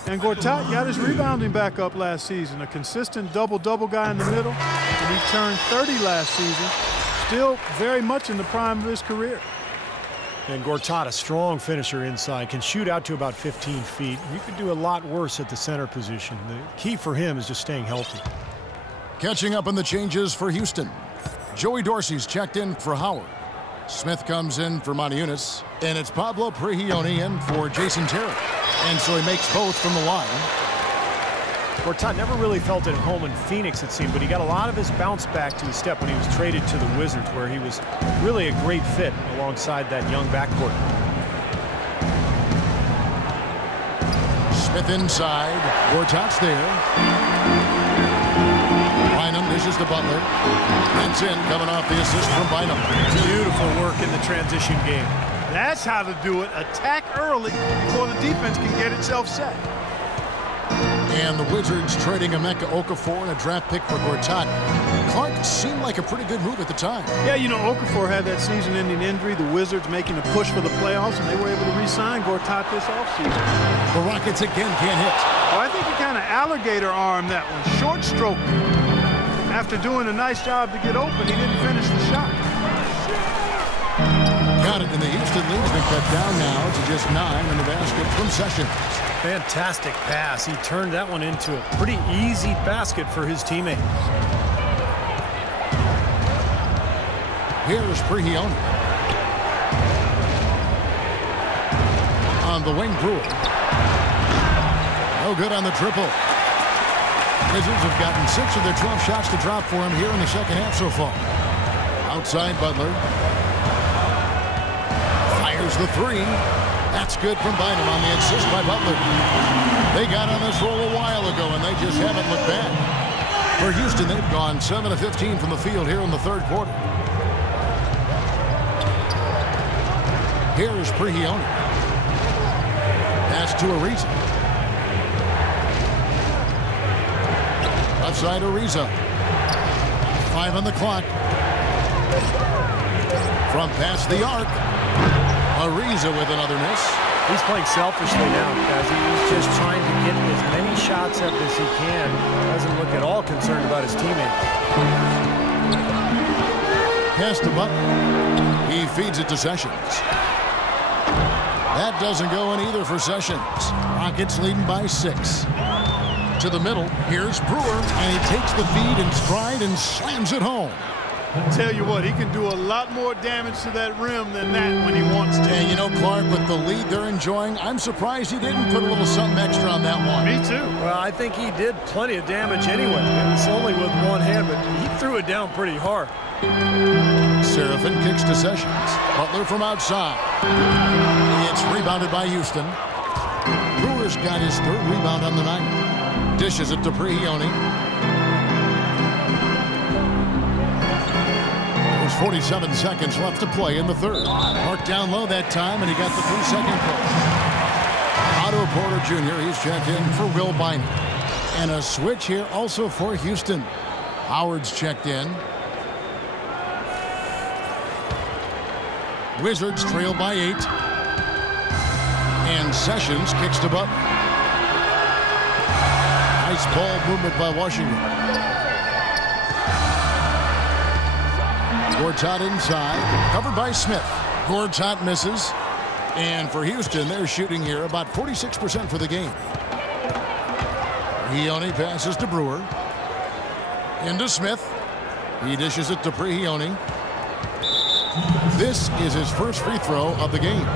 And Gortat got his rebounding back up last season. A consistent double-double guy in the middle. And he turned 30 last season. Still very much in the prime of his career. And Gortat, a strong finisher inside, can shoot out to about 15 feet. You could do a lot worse at the center position. The key for him is just staying healthy. Catching up on the changes for Houston. Joey Dorsey's checked in for Howard. Smith comes in for Moniunas. And it's Pablo Prigioni in for Jason Terry. And so he makes both from the line. Gortat never really felt at home in Phoenix, it seemed, but he got a lot of his bounce back to his step when he was traded to the Wizards, where he was really a great fit alongside that young backcourt. Smith inside. Gortat's there. Bynum dishes to Butler. That's in, coming off the assist from Bynum. Beautiful work in the transition game. That's how to do it. Attack early before the defense can get itself set. And the Wizards trading Emeka Okafor and a draft pick for Gortat. Clark seemed like a pretty good move at the time. Yeah, you know, Okafor had that season-ending injury. The Wizards making a push for the playoffs, and they were able to re-sign Gortat this offseason. The Rockets again can't hit. Well, I think he kind of alligator armed that one. Short stroke. After doing a nice job to get open, he didn't finish the shot. Got it, and the Houston lead's been cut down now to just 9 in the basket from Sessions. Fantastic pass. He turned that one into a pretty easy basket for his teammate. Here's Prigioni. On the wing, Brewer. No good on the triple. Wizards have gotten 6 of their 12 shots to drop for him here in the second half so far. Outside Butler. Fires the 3. That's good from Bynum on the assist by Butler. They got on this roll a while ago, and they just haven't looked bad. For Houston, they've gone 7 of 15 from the field here in the third quarter. Here's Prigioni. Pass to Ariza. Outside Ariza. 5 on the clock. From past the arc. Ariza with another miss. He's playing selfishly now, guys. He's just trying to get as many shots up as he can. Doesn't look at all concerned about his teammate. Pass to Butler. He feeds it to Sessions. That doesn't go in either for Sessions. Rockets leading by 6. To the middle. Here's Brewer, and he takes the feed in stride and slams it home. I tell you what, he can do a lot more damage to that rim than that when he wants to. And you know, Clark, with the lead they're enjoying, I'm surprised he didn't put a little something extra on that one. Me too. Well, I think he did plenty of damage anyway. It's only with one hand, but he threw it down pretty hard. Seraphin kicks to Sessions. Butler from outside. It's rebounded by Houston. Brewer's got his 3rd rebound on the night. Dishes it to Prigioni. There's 47 seconds left to play in the third. Marked down low that time, and he got the 3-second call. Otto Porter Jr., he's checked in for Will Bynum. And a switch here also for Houston. Howard's checked in. Wizards trail by 8. And Sessions kicks to Butler. Nice ball movement by Washington. Gortat inside, covered by Smith. Gortat misses. And for Houston, they're shooting here about 46% for the game. Prigioni passes to Brewer. Into Smith. He dishes it to Prigioni. This is his first free throw of the game.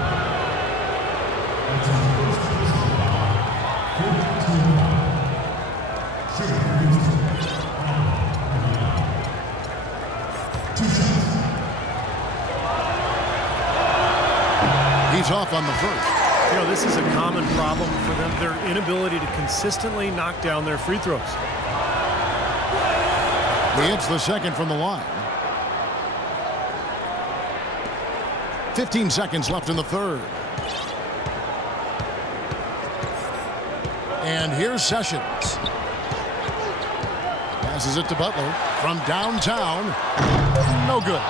He's off on the first. You know, this is a common problem for them, their inability to consistently knock down their free throws. He hits the second from the line. 15 seconds left in the third. And here's Sessions. Passes it to Butler from downtown. No good.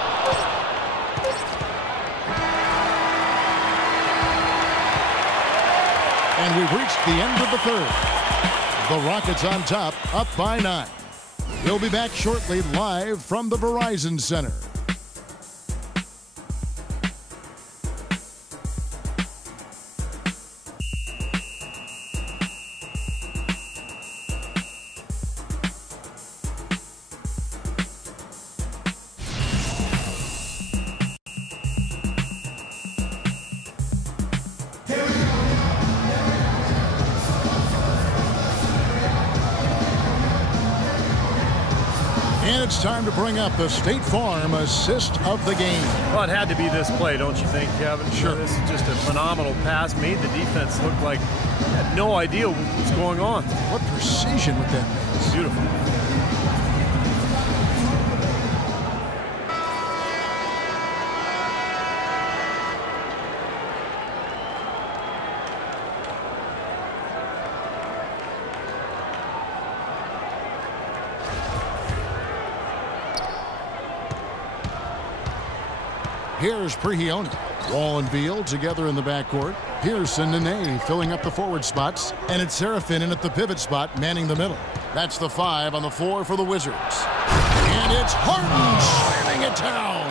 And we've reached the end of the third. The Rockets on top, up by 9. We'll be back shortly live from the Verizon Center. And it's time to bring up the State Farm assist of the game. Well, it had to be this play, don't you think, Kevin? Sure. This is just a phenomenal pass. Made the defense look like they had no idea what was going on. What precision with that pass. Beautiful. Here's Prigioni. Wall and Beal together in the backcourt. Pearson and Nene filling up the forward spots. And it's Serafin in at the pivot spot, manning the middle. That's the 5 on the floor for the Wizards. And it's Harden slamming it down.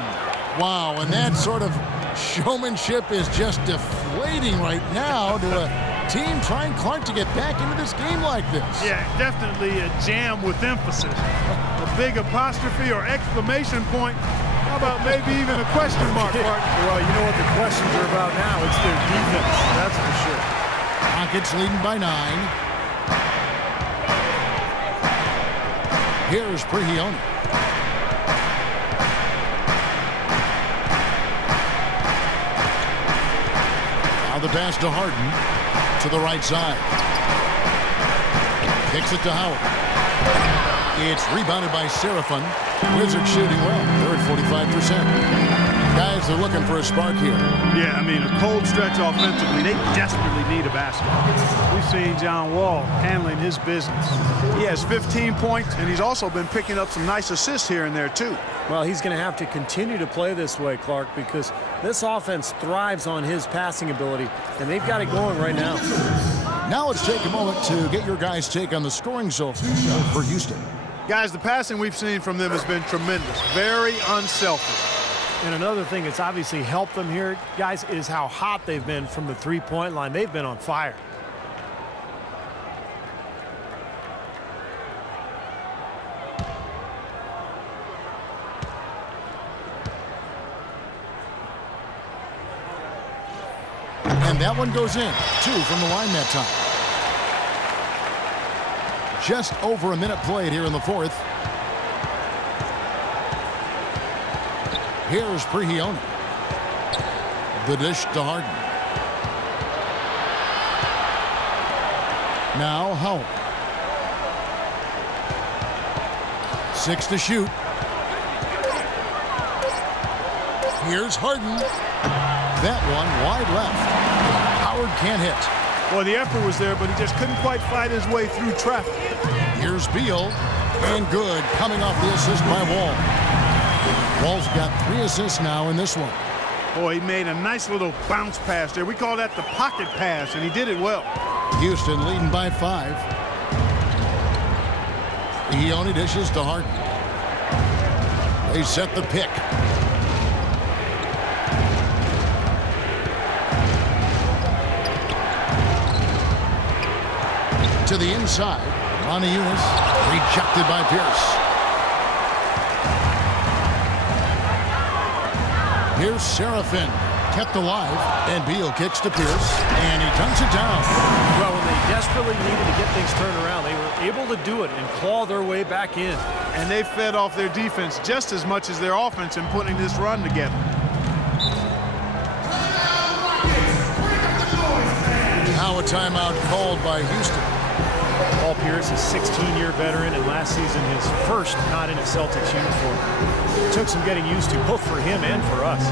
Wow, and that sort of showmanship is just deflating right now to a team trying, Clark, to get back into this game like this. Yeah, definitely a jam with emphasis. A big apostrophe or exclamation point. How about maybe even a question mark, Mark? Well, you know what the questions are about now. It's their defense, that's for sure. Rockets leading by 9. Here's Prigioni. Now the pass to Harden to the right side. Kicks it to Howard. It's rebounded by Serafin. Wizards shooting well. They're at 45%. Guys, they're looking for a spark here. Yeah, I mean, a cold stretch offensively. They desperately need a basket. We've seen John Wall handling his business. He has 15 points, and he's also been picking up some nice assists here and there, too. Well, he's going to have to continue to play this way, Clark, because this offense thrives on his passing ability, and they've got it going right now. Now let's take a moment to get your guys' take on the scoring so for Houston. Guys, the passing we've seen from them has been tremendous. Very unselfish. And another thing that's obviously helped them here, guys, is how hot they've been from the three-point line. They've been on fire. And that one goes in. 2 from the line that time. Just over a minute played here in the fourth. Here's Prigioni. The dish to Harden. Now Howard. 6 to shoot. Here's Harden. That one wide left. Howard can't hit. Well, the effort was there, but he just couldn't quite fight his way through traffic. Here's Beal. And good, coming off the assist by Wall. Wall's got 3 assists now in this one. Boy, he made a nice little bounce pass there. We call that the pocket pass, and he did it well. Houston leading by 5. He only dishes to Harden. They set the pick. To the inside. Ronnie Eunice rejected by Pierce. Here's Serafin, kept alive, and Beal kicks to Pierce, and he dunks it down. Well, when they desperately needed to get things turned around, they were able to do it and claw their way back in. And they fed off their defense just as much as their offense in putting this run together. timeout called by Houston. Paul Pierce is a 16-year veteran, and last season his first not in a Celtics uniform. It took some getting used to, both for him and for us.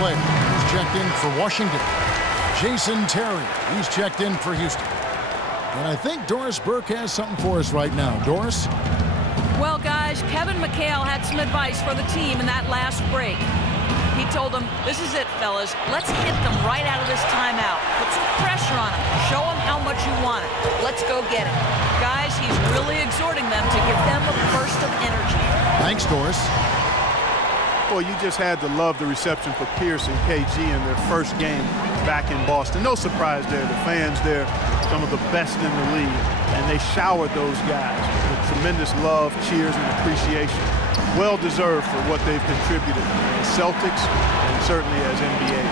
Blair, he's checked in for Washington. Jason Terry, he's checked in for Houston. And I think Doris Burke has something for us right now. Doris? Well, guys, Kevin McHale had some advice for the team in that last break. He told them, this is it, fellas. Let's hit them right out of this timeout. Put some pressure on them. Show them how much you want it. Let's go get it. Guys, he's really exhorting them to give them a burst of energy. Thanks, Doris. Well, you just had to love the reception for Pierce and KG in their first game back in Boston. No surprise there. The fans there, some of the best in the league, and they showered those guys with tremendous love, cheers, and appreciation. Well deserved for what they've contributed as Celtics and certainly as NBA.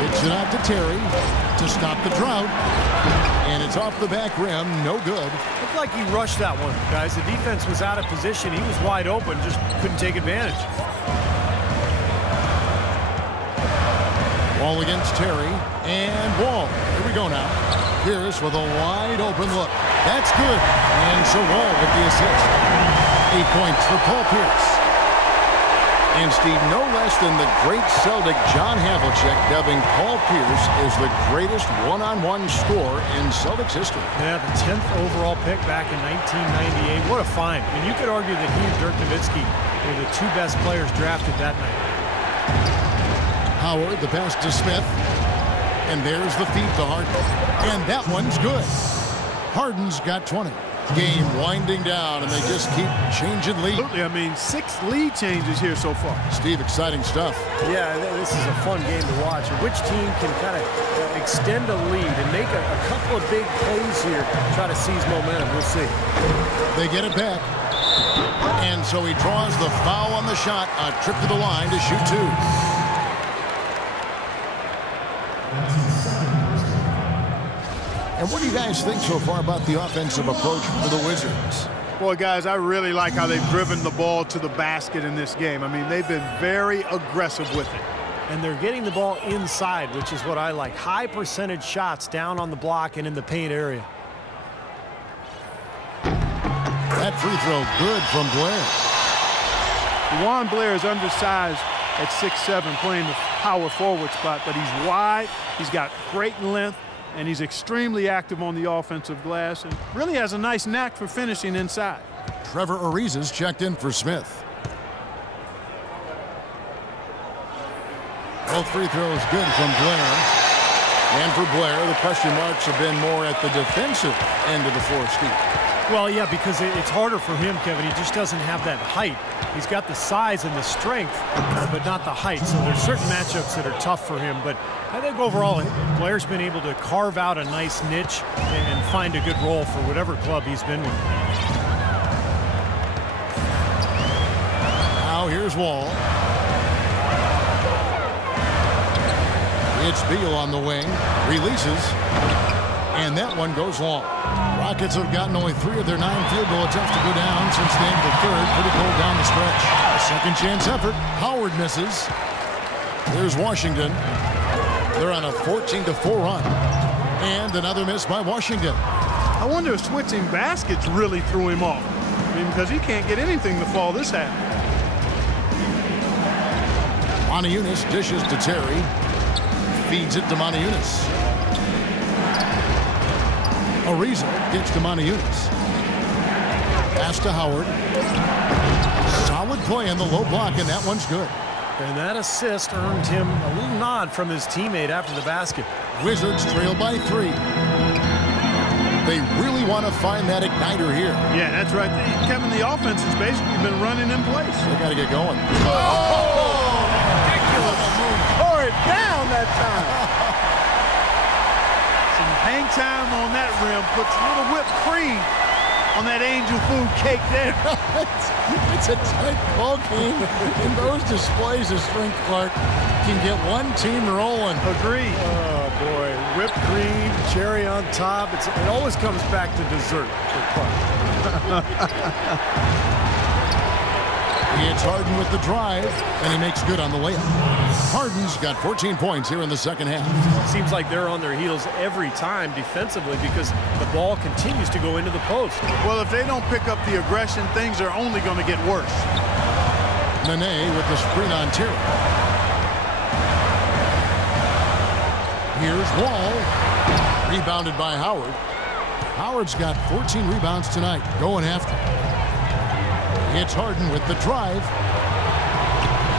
Pitch it out to Terry to stop the drought. And it's off the back rim, no good. Looked like he rushed that one, guys. The defense was out of position. He was wide open, just couldn't take advantage. Wall against Terry, and Wall. Here we go now. Pierce with a wide open look. That's good. And so Wall with the assist. 8 points for Paul Pierce. And Steve, no less than the great Celtic John Havlicek dubbing Paul Pierce as the greatest one-on-one scorer in Celtics history. Yeah, the 10th overall pick back in 1998. What a find. I mean, you could argue that he and Dirk Nowitzki were the two best players drafted that night. Howard, the pass to Smith. And there's the feed to Harden. And that one's good. Harden's got 20. Game winding down, and they just keep changing lead. Absolutely. I mean, 6 lead changes here so far. Steve, exciting stuff. Yeah, this is a fun game to watch. Which team can kind of extend a lead and make a couple of big plays here, try to seize momentum. We'll see. They get it back. And so he draws the foul on the shot. A trip to the line to shoot 2. And what do you guys think so far about the offensive approach for the Wizards? Boy, guys, I really like how they've driven the ball to the basket in this game. I mean, they've been very aggressive with it. And they're getting the ball inside, which is what I like. High percentage shots down on the block and in the paint area. That free throw good from Blair. Juwan Blair is undersized at 6'7", playing the power forward spot, but he's wide, he's got great length, and he's extremely active on the offensive glass and really has a nice knack for finishing inside. Trevor Ariza's checked in for Smith. Both free throws good from Blair. And for Blair, the question marks have been more at the defensive end of the floor, Steve. Well, yeah, because it's harder for him, Kevin. He just doesn't have that height. He's got the size and the strength, but not the height. So there's certain matchups that are tough for him. But I think overall, Blair's been able to carve out a nice niche and find a good role for whatever club he's been with. Now here's Wall. It's Beal on the wing. Releases. And that one goes long. Rockets have gotten only 3 of their 9 field goal attempts to go down since the end of the third. Pretty cold down the stretch. A second chance effort. Howard misses. There's Washington. They're on a 14-4 run. And another miss by Washington. I wonder if switching baskets really threw him off. I mean, because he can't get anything to fall this half. Moniunas dishes to Terry. Feeds it to Moniunas. Ariza gets to Moniunas. Pass to Howard. Solid play in the low block, and that one's good. And that assist earned him a little nod from his teammate after the basket. Wizards trail by 3. They really want to find that igniter here. Yeah, that's right. Kevin, the offense has basically been running in place. They got to get going. Oh! Ridiculous. Tore it down that time. Some hang time on that rim puts a little whipped cream on that angel food cake there. It's a tight ball game. In those displays of strength, Clark can get one team rolling. Agreed. Oh, boy. Whipped cream, cherry on top. It always comes back to dessert for Clark. He hits Harden with the drive, and he makes good on the layup. Harden's got 14 points here in the second half. Seems like they're on their heels every time defensively because the ball continues to go into the post. Well, if they don't pick up the aggression, things are only going to get worse. Nene with the screen on Terry. Here's Wall. Rebounded by Howard. Howard's got 14 rebounds tonight, going after. It's Harden with the drive.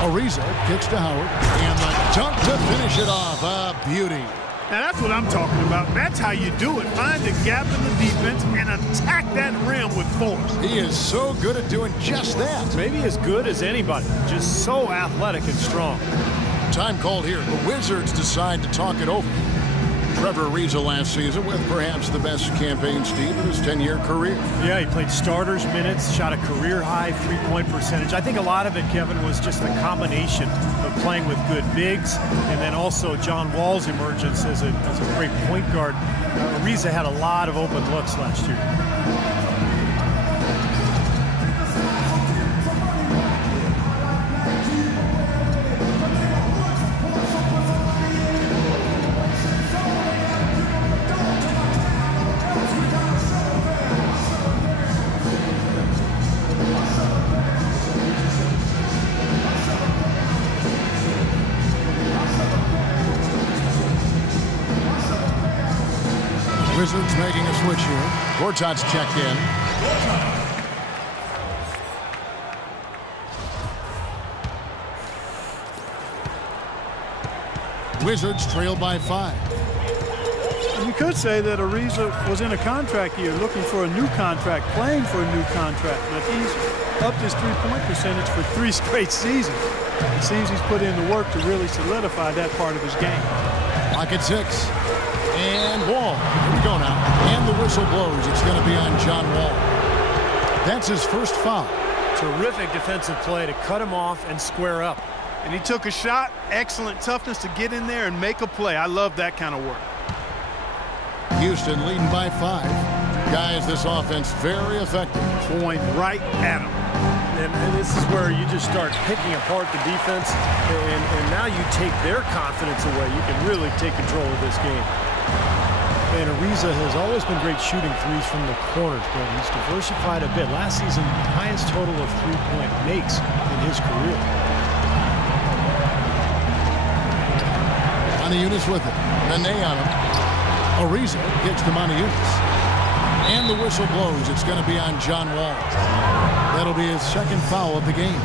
Ariza kicks to Howard. And the dunk to finish it off. A beauty. Now that's what I'm talking about. That's how you do it. Find a gap in the defense and attack that rim with force. He is so good at doing just that. Maybe as good as anybody. Just so athletic and strong. Time called here. The Wizards decide to talk it over. Trevor Ariza last season with perhaps the best campaign, Steve, in his 10-year career. Yeah, he played starters minutes, shot a career-high three-point percentage. I think a lot of it, Kevin, was just the combination of playing with good bigs and then also John Wall's emergence as a great point guard. Ariza had a lot of open looks last year. Wizards making a switch here. Gortat's checked in. Wizards trail by 5. You could say that Ariza was in a contract year, looking for a new contract, playing for a new contract, but he's upped his three-point percentage for 3 straight seasons. It seems he's put in the work to really solidify that part of his game. Clock at 6. And Wall. Here we go now. And the whistle blows. It's going to be on John Wall. That's his first foul. Terrific defensive play to cut him off and square up. And he took a shot. Excellent toughness to get in there and make a play. I love that kind of work. Houston leading by 5. Guys, this offense very effective. Point right at him. And this is where you just start picking apart the defense, and now you take their confidence away. You can really take control of this game. And Ariza has always been great shooting threes from the corners, but he's diversified a bit. Last season, the highest total of three-point makes in his career. Maniunas with it. Nene on him. Ariza gets to Maniunas. And the whistle blows. It's going to be on John Wall. That'll be his second foul of the game.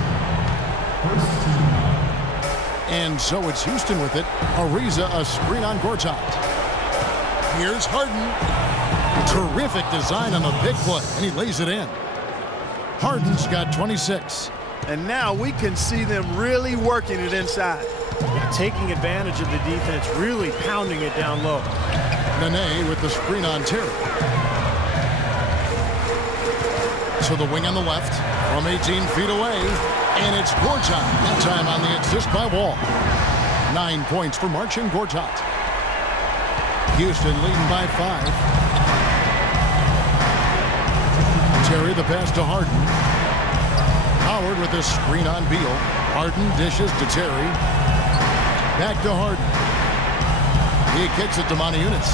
And so it's Houston with it. Ariza a screen on Gortat. Here's Harden. Terrific design on the big play, and he lays it in. Harden's got 26. And now we can see them really working it inside. Yeah, taking advantage of the defense, really pounding it down low. Nene with the screen on Terry. So the wing on the left from 18 feet away. And it's Gortat. That time on the assist by Wall. 9 points for Marcin Gortat. Houston leading by 5. Terry the pass to Harden. Howard with the screen on Beal. Harden dishes to Terry. Back to Harden. He kicks it to Maniunas.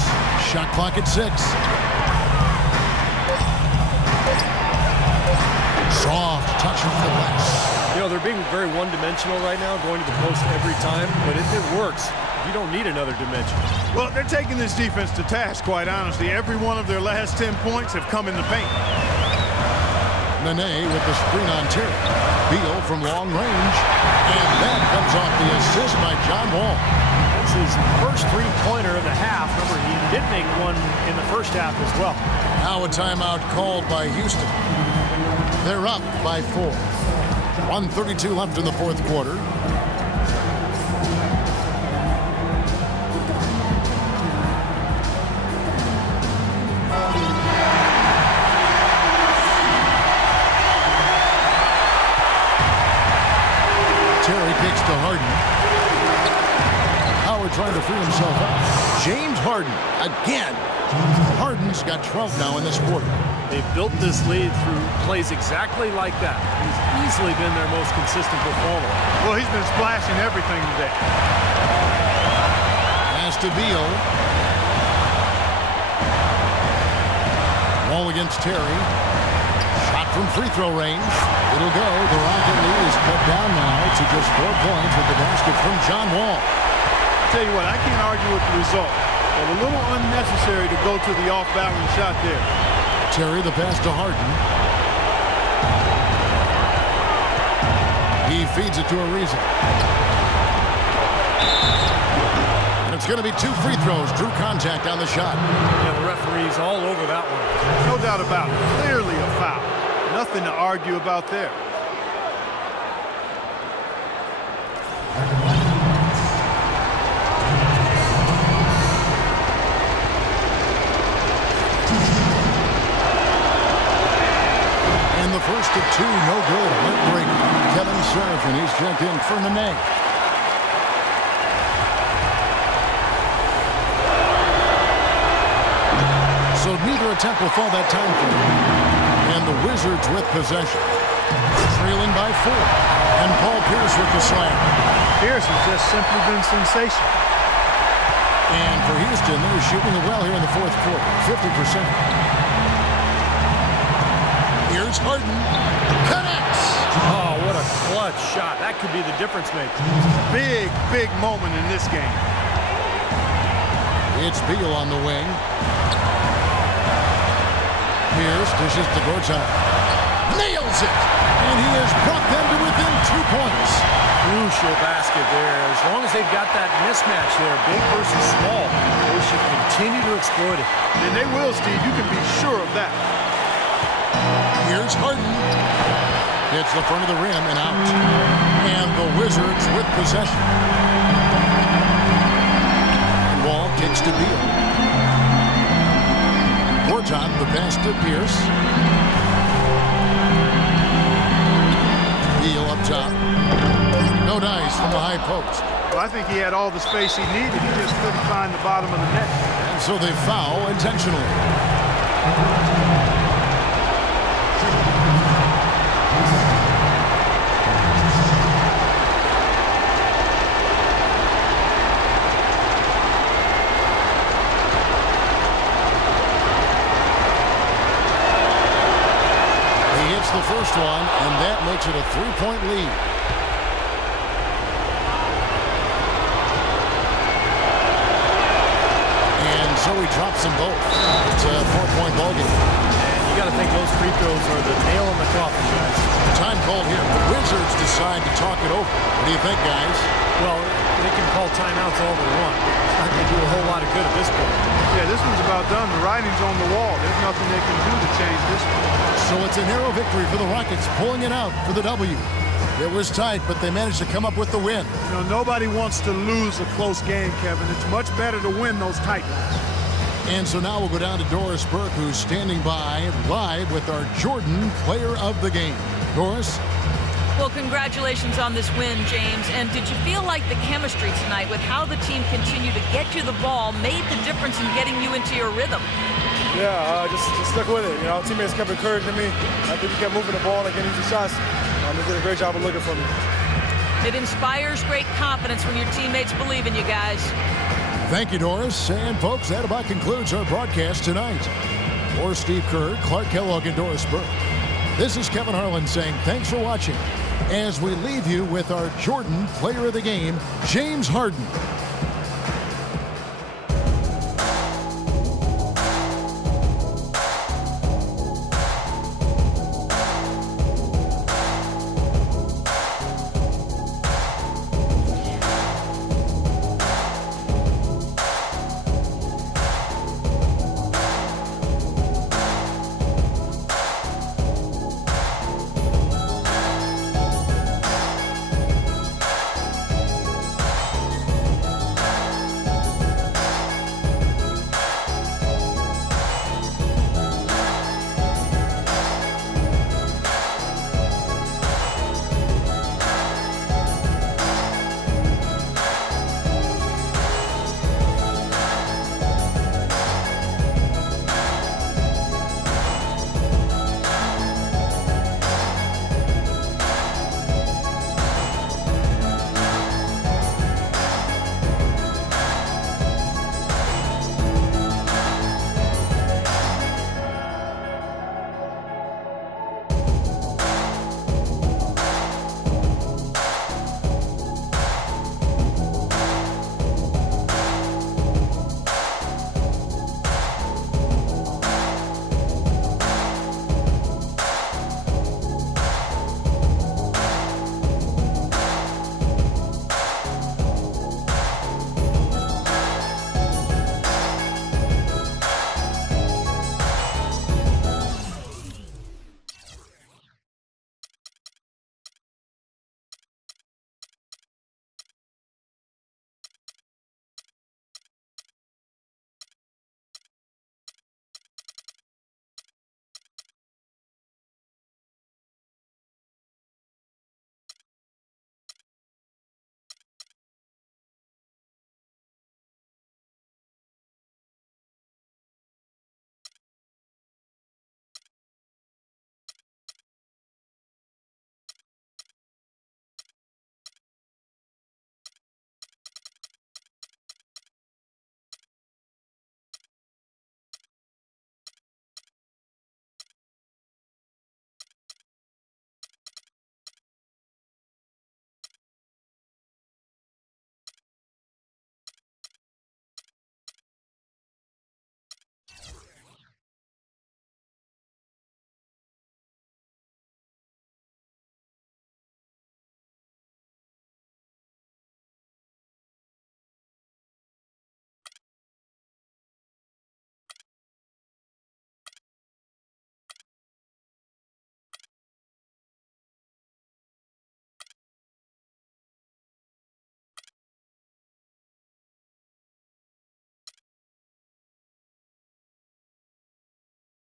Shot clock at 6. Soft touch off the glass. You know, they're being very one-dimensional right now, going to the post every time. But if it works, you don't need another dimension. Well, they're taking this defense to task, quite honestly. Every one of their last 10 points have come in the paint. Nene with the screen on Terry. Beal from long range. And that comes off the assist by John Wall. That's his first three-pointer of the half. Remember, he did make one in the first half as well. Now a timeout called by Houston. They're up by 4. 1:32 left in the fourth quarter. Again. Harden's got 12 now in this quarter. They've built this lead through plays exactly like that. He's easily been their most consistent performer. Well, he's been splashing everything today. Pass to Beal. Wall against Terry. Shot from free throw range. It'll go. The Rocket lead is cut down now to just 4 points with the basket from John Wall. Tell you what, I can't argue with the result, but a little unnecessary to go to the off-balance shot there. Terry, the pass to Harden. He feeds it to Ariza. And it's going to be 2 free throws. Drew contact on the shot. Yeah, the referee's all over that one. No doubt about it. Clearly a foul. Nothing to argue about there. And the first of 2, no good. Heartbreak. Kevin Surf, and he's checked in for Nene. So neither attempt will fall that time for him. And the Wizards with possession. Trailing by 4. And Paul Pierce with the slam. Pierce has just simply been sensational. And for Houston, they're shooting it well here in the 4th quarter. 50%. Here's Harden. Connects. Oh, what a clutch shot. That could be the difference maker. Big, big moment in this game. It's Beal on the wing. Pierce dishes to Gortat. Nails it! And he has brought them to within 2 points. Crucial basket there. As long as they've got that mismatch there, big versus small, they should continue to exploit it. And they will, Steve. You can be sure of that. Here's Harden. Hits the front of the rim and out. And the Wizards with possession. Wall kicks to Beal. Gortat, the pass to Pierce. Beal up top. No dice from the high post. Well, I think he had all the space he needed. He just couldn't find the bottom of the net. And so they foul intentionally. The first one, and that makes it a 3-point lead. And so he drops them both. It's a 4-point ballgame. You got to think those free throws are the nail in the coffin, guys. Time called here. The Wizards decide to talk it over. What do you think, guys? Well, they can call timeouts all they want. It's not going to do a whole lot of good at this point. Yeah, this one's about done. The writing's on the wall. There's nothing they can do to change this one. So it's a narrow victory for the Rockets, pulling it out for the W. It was tight, but they managed to come up with the win. You know, nobody wants to lose a close game, Kevin. It's much better to win those tight ones. And so now we'll go down to Doris Burke, who's standing by live with our Jordan Player of the Game. Doris? Well, congratulations on this win, James. And did you feel like the chemistry tonight with how the team continued to get you the ball made the difference in getting you into your rhythm? Yeah, just stuck with it. You know, teammates kept encouraging me. I think we kept moving the ball and getting easy shots. They did a great job of looking for me. It inspires great confidence when your teammates believe in you guys. Thank you, Doris. And, folks, that about concludes our broadcast tonight. For Steve Kerr, Clark Kellogg, and Doris Burke, this is Kevin Harlan saying thanks for watching as we leave you with our Jordan Player of the Game, James Harden.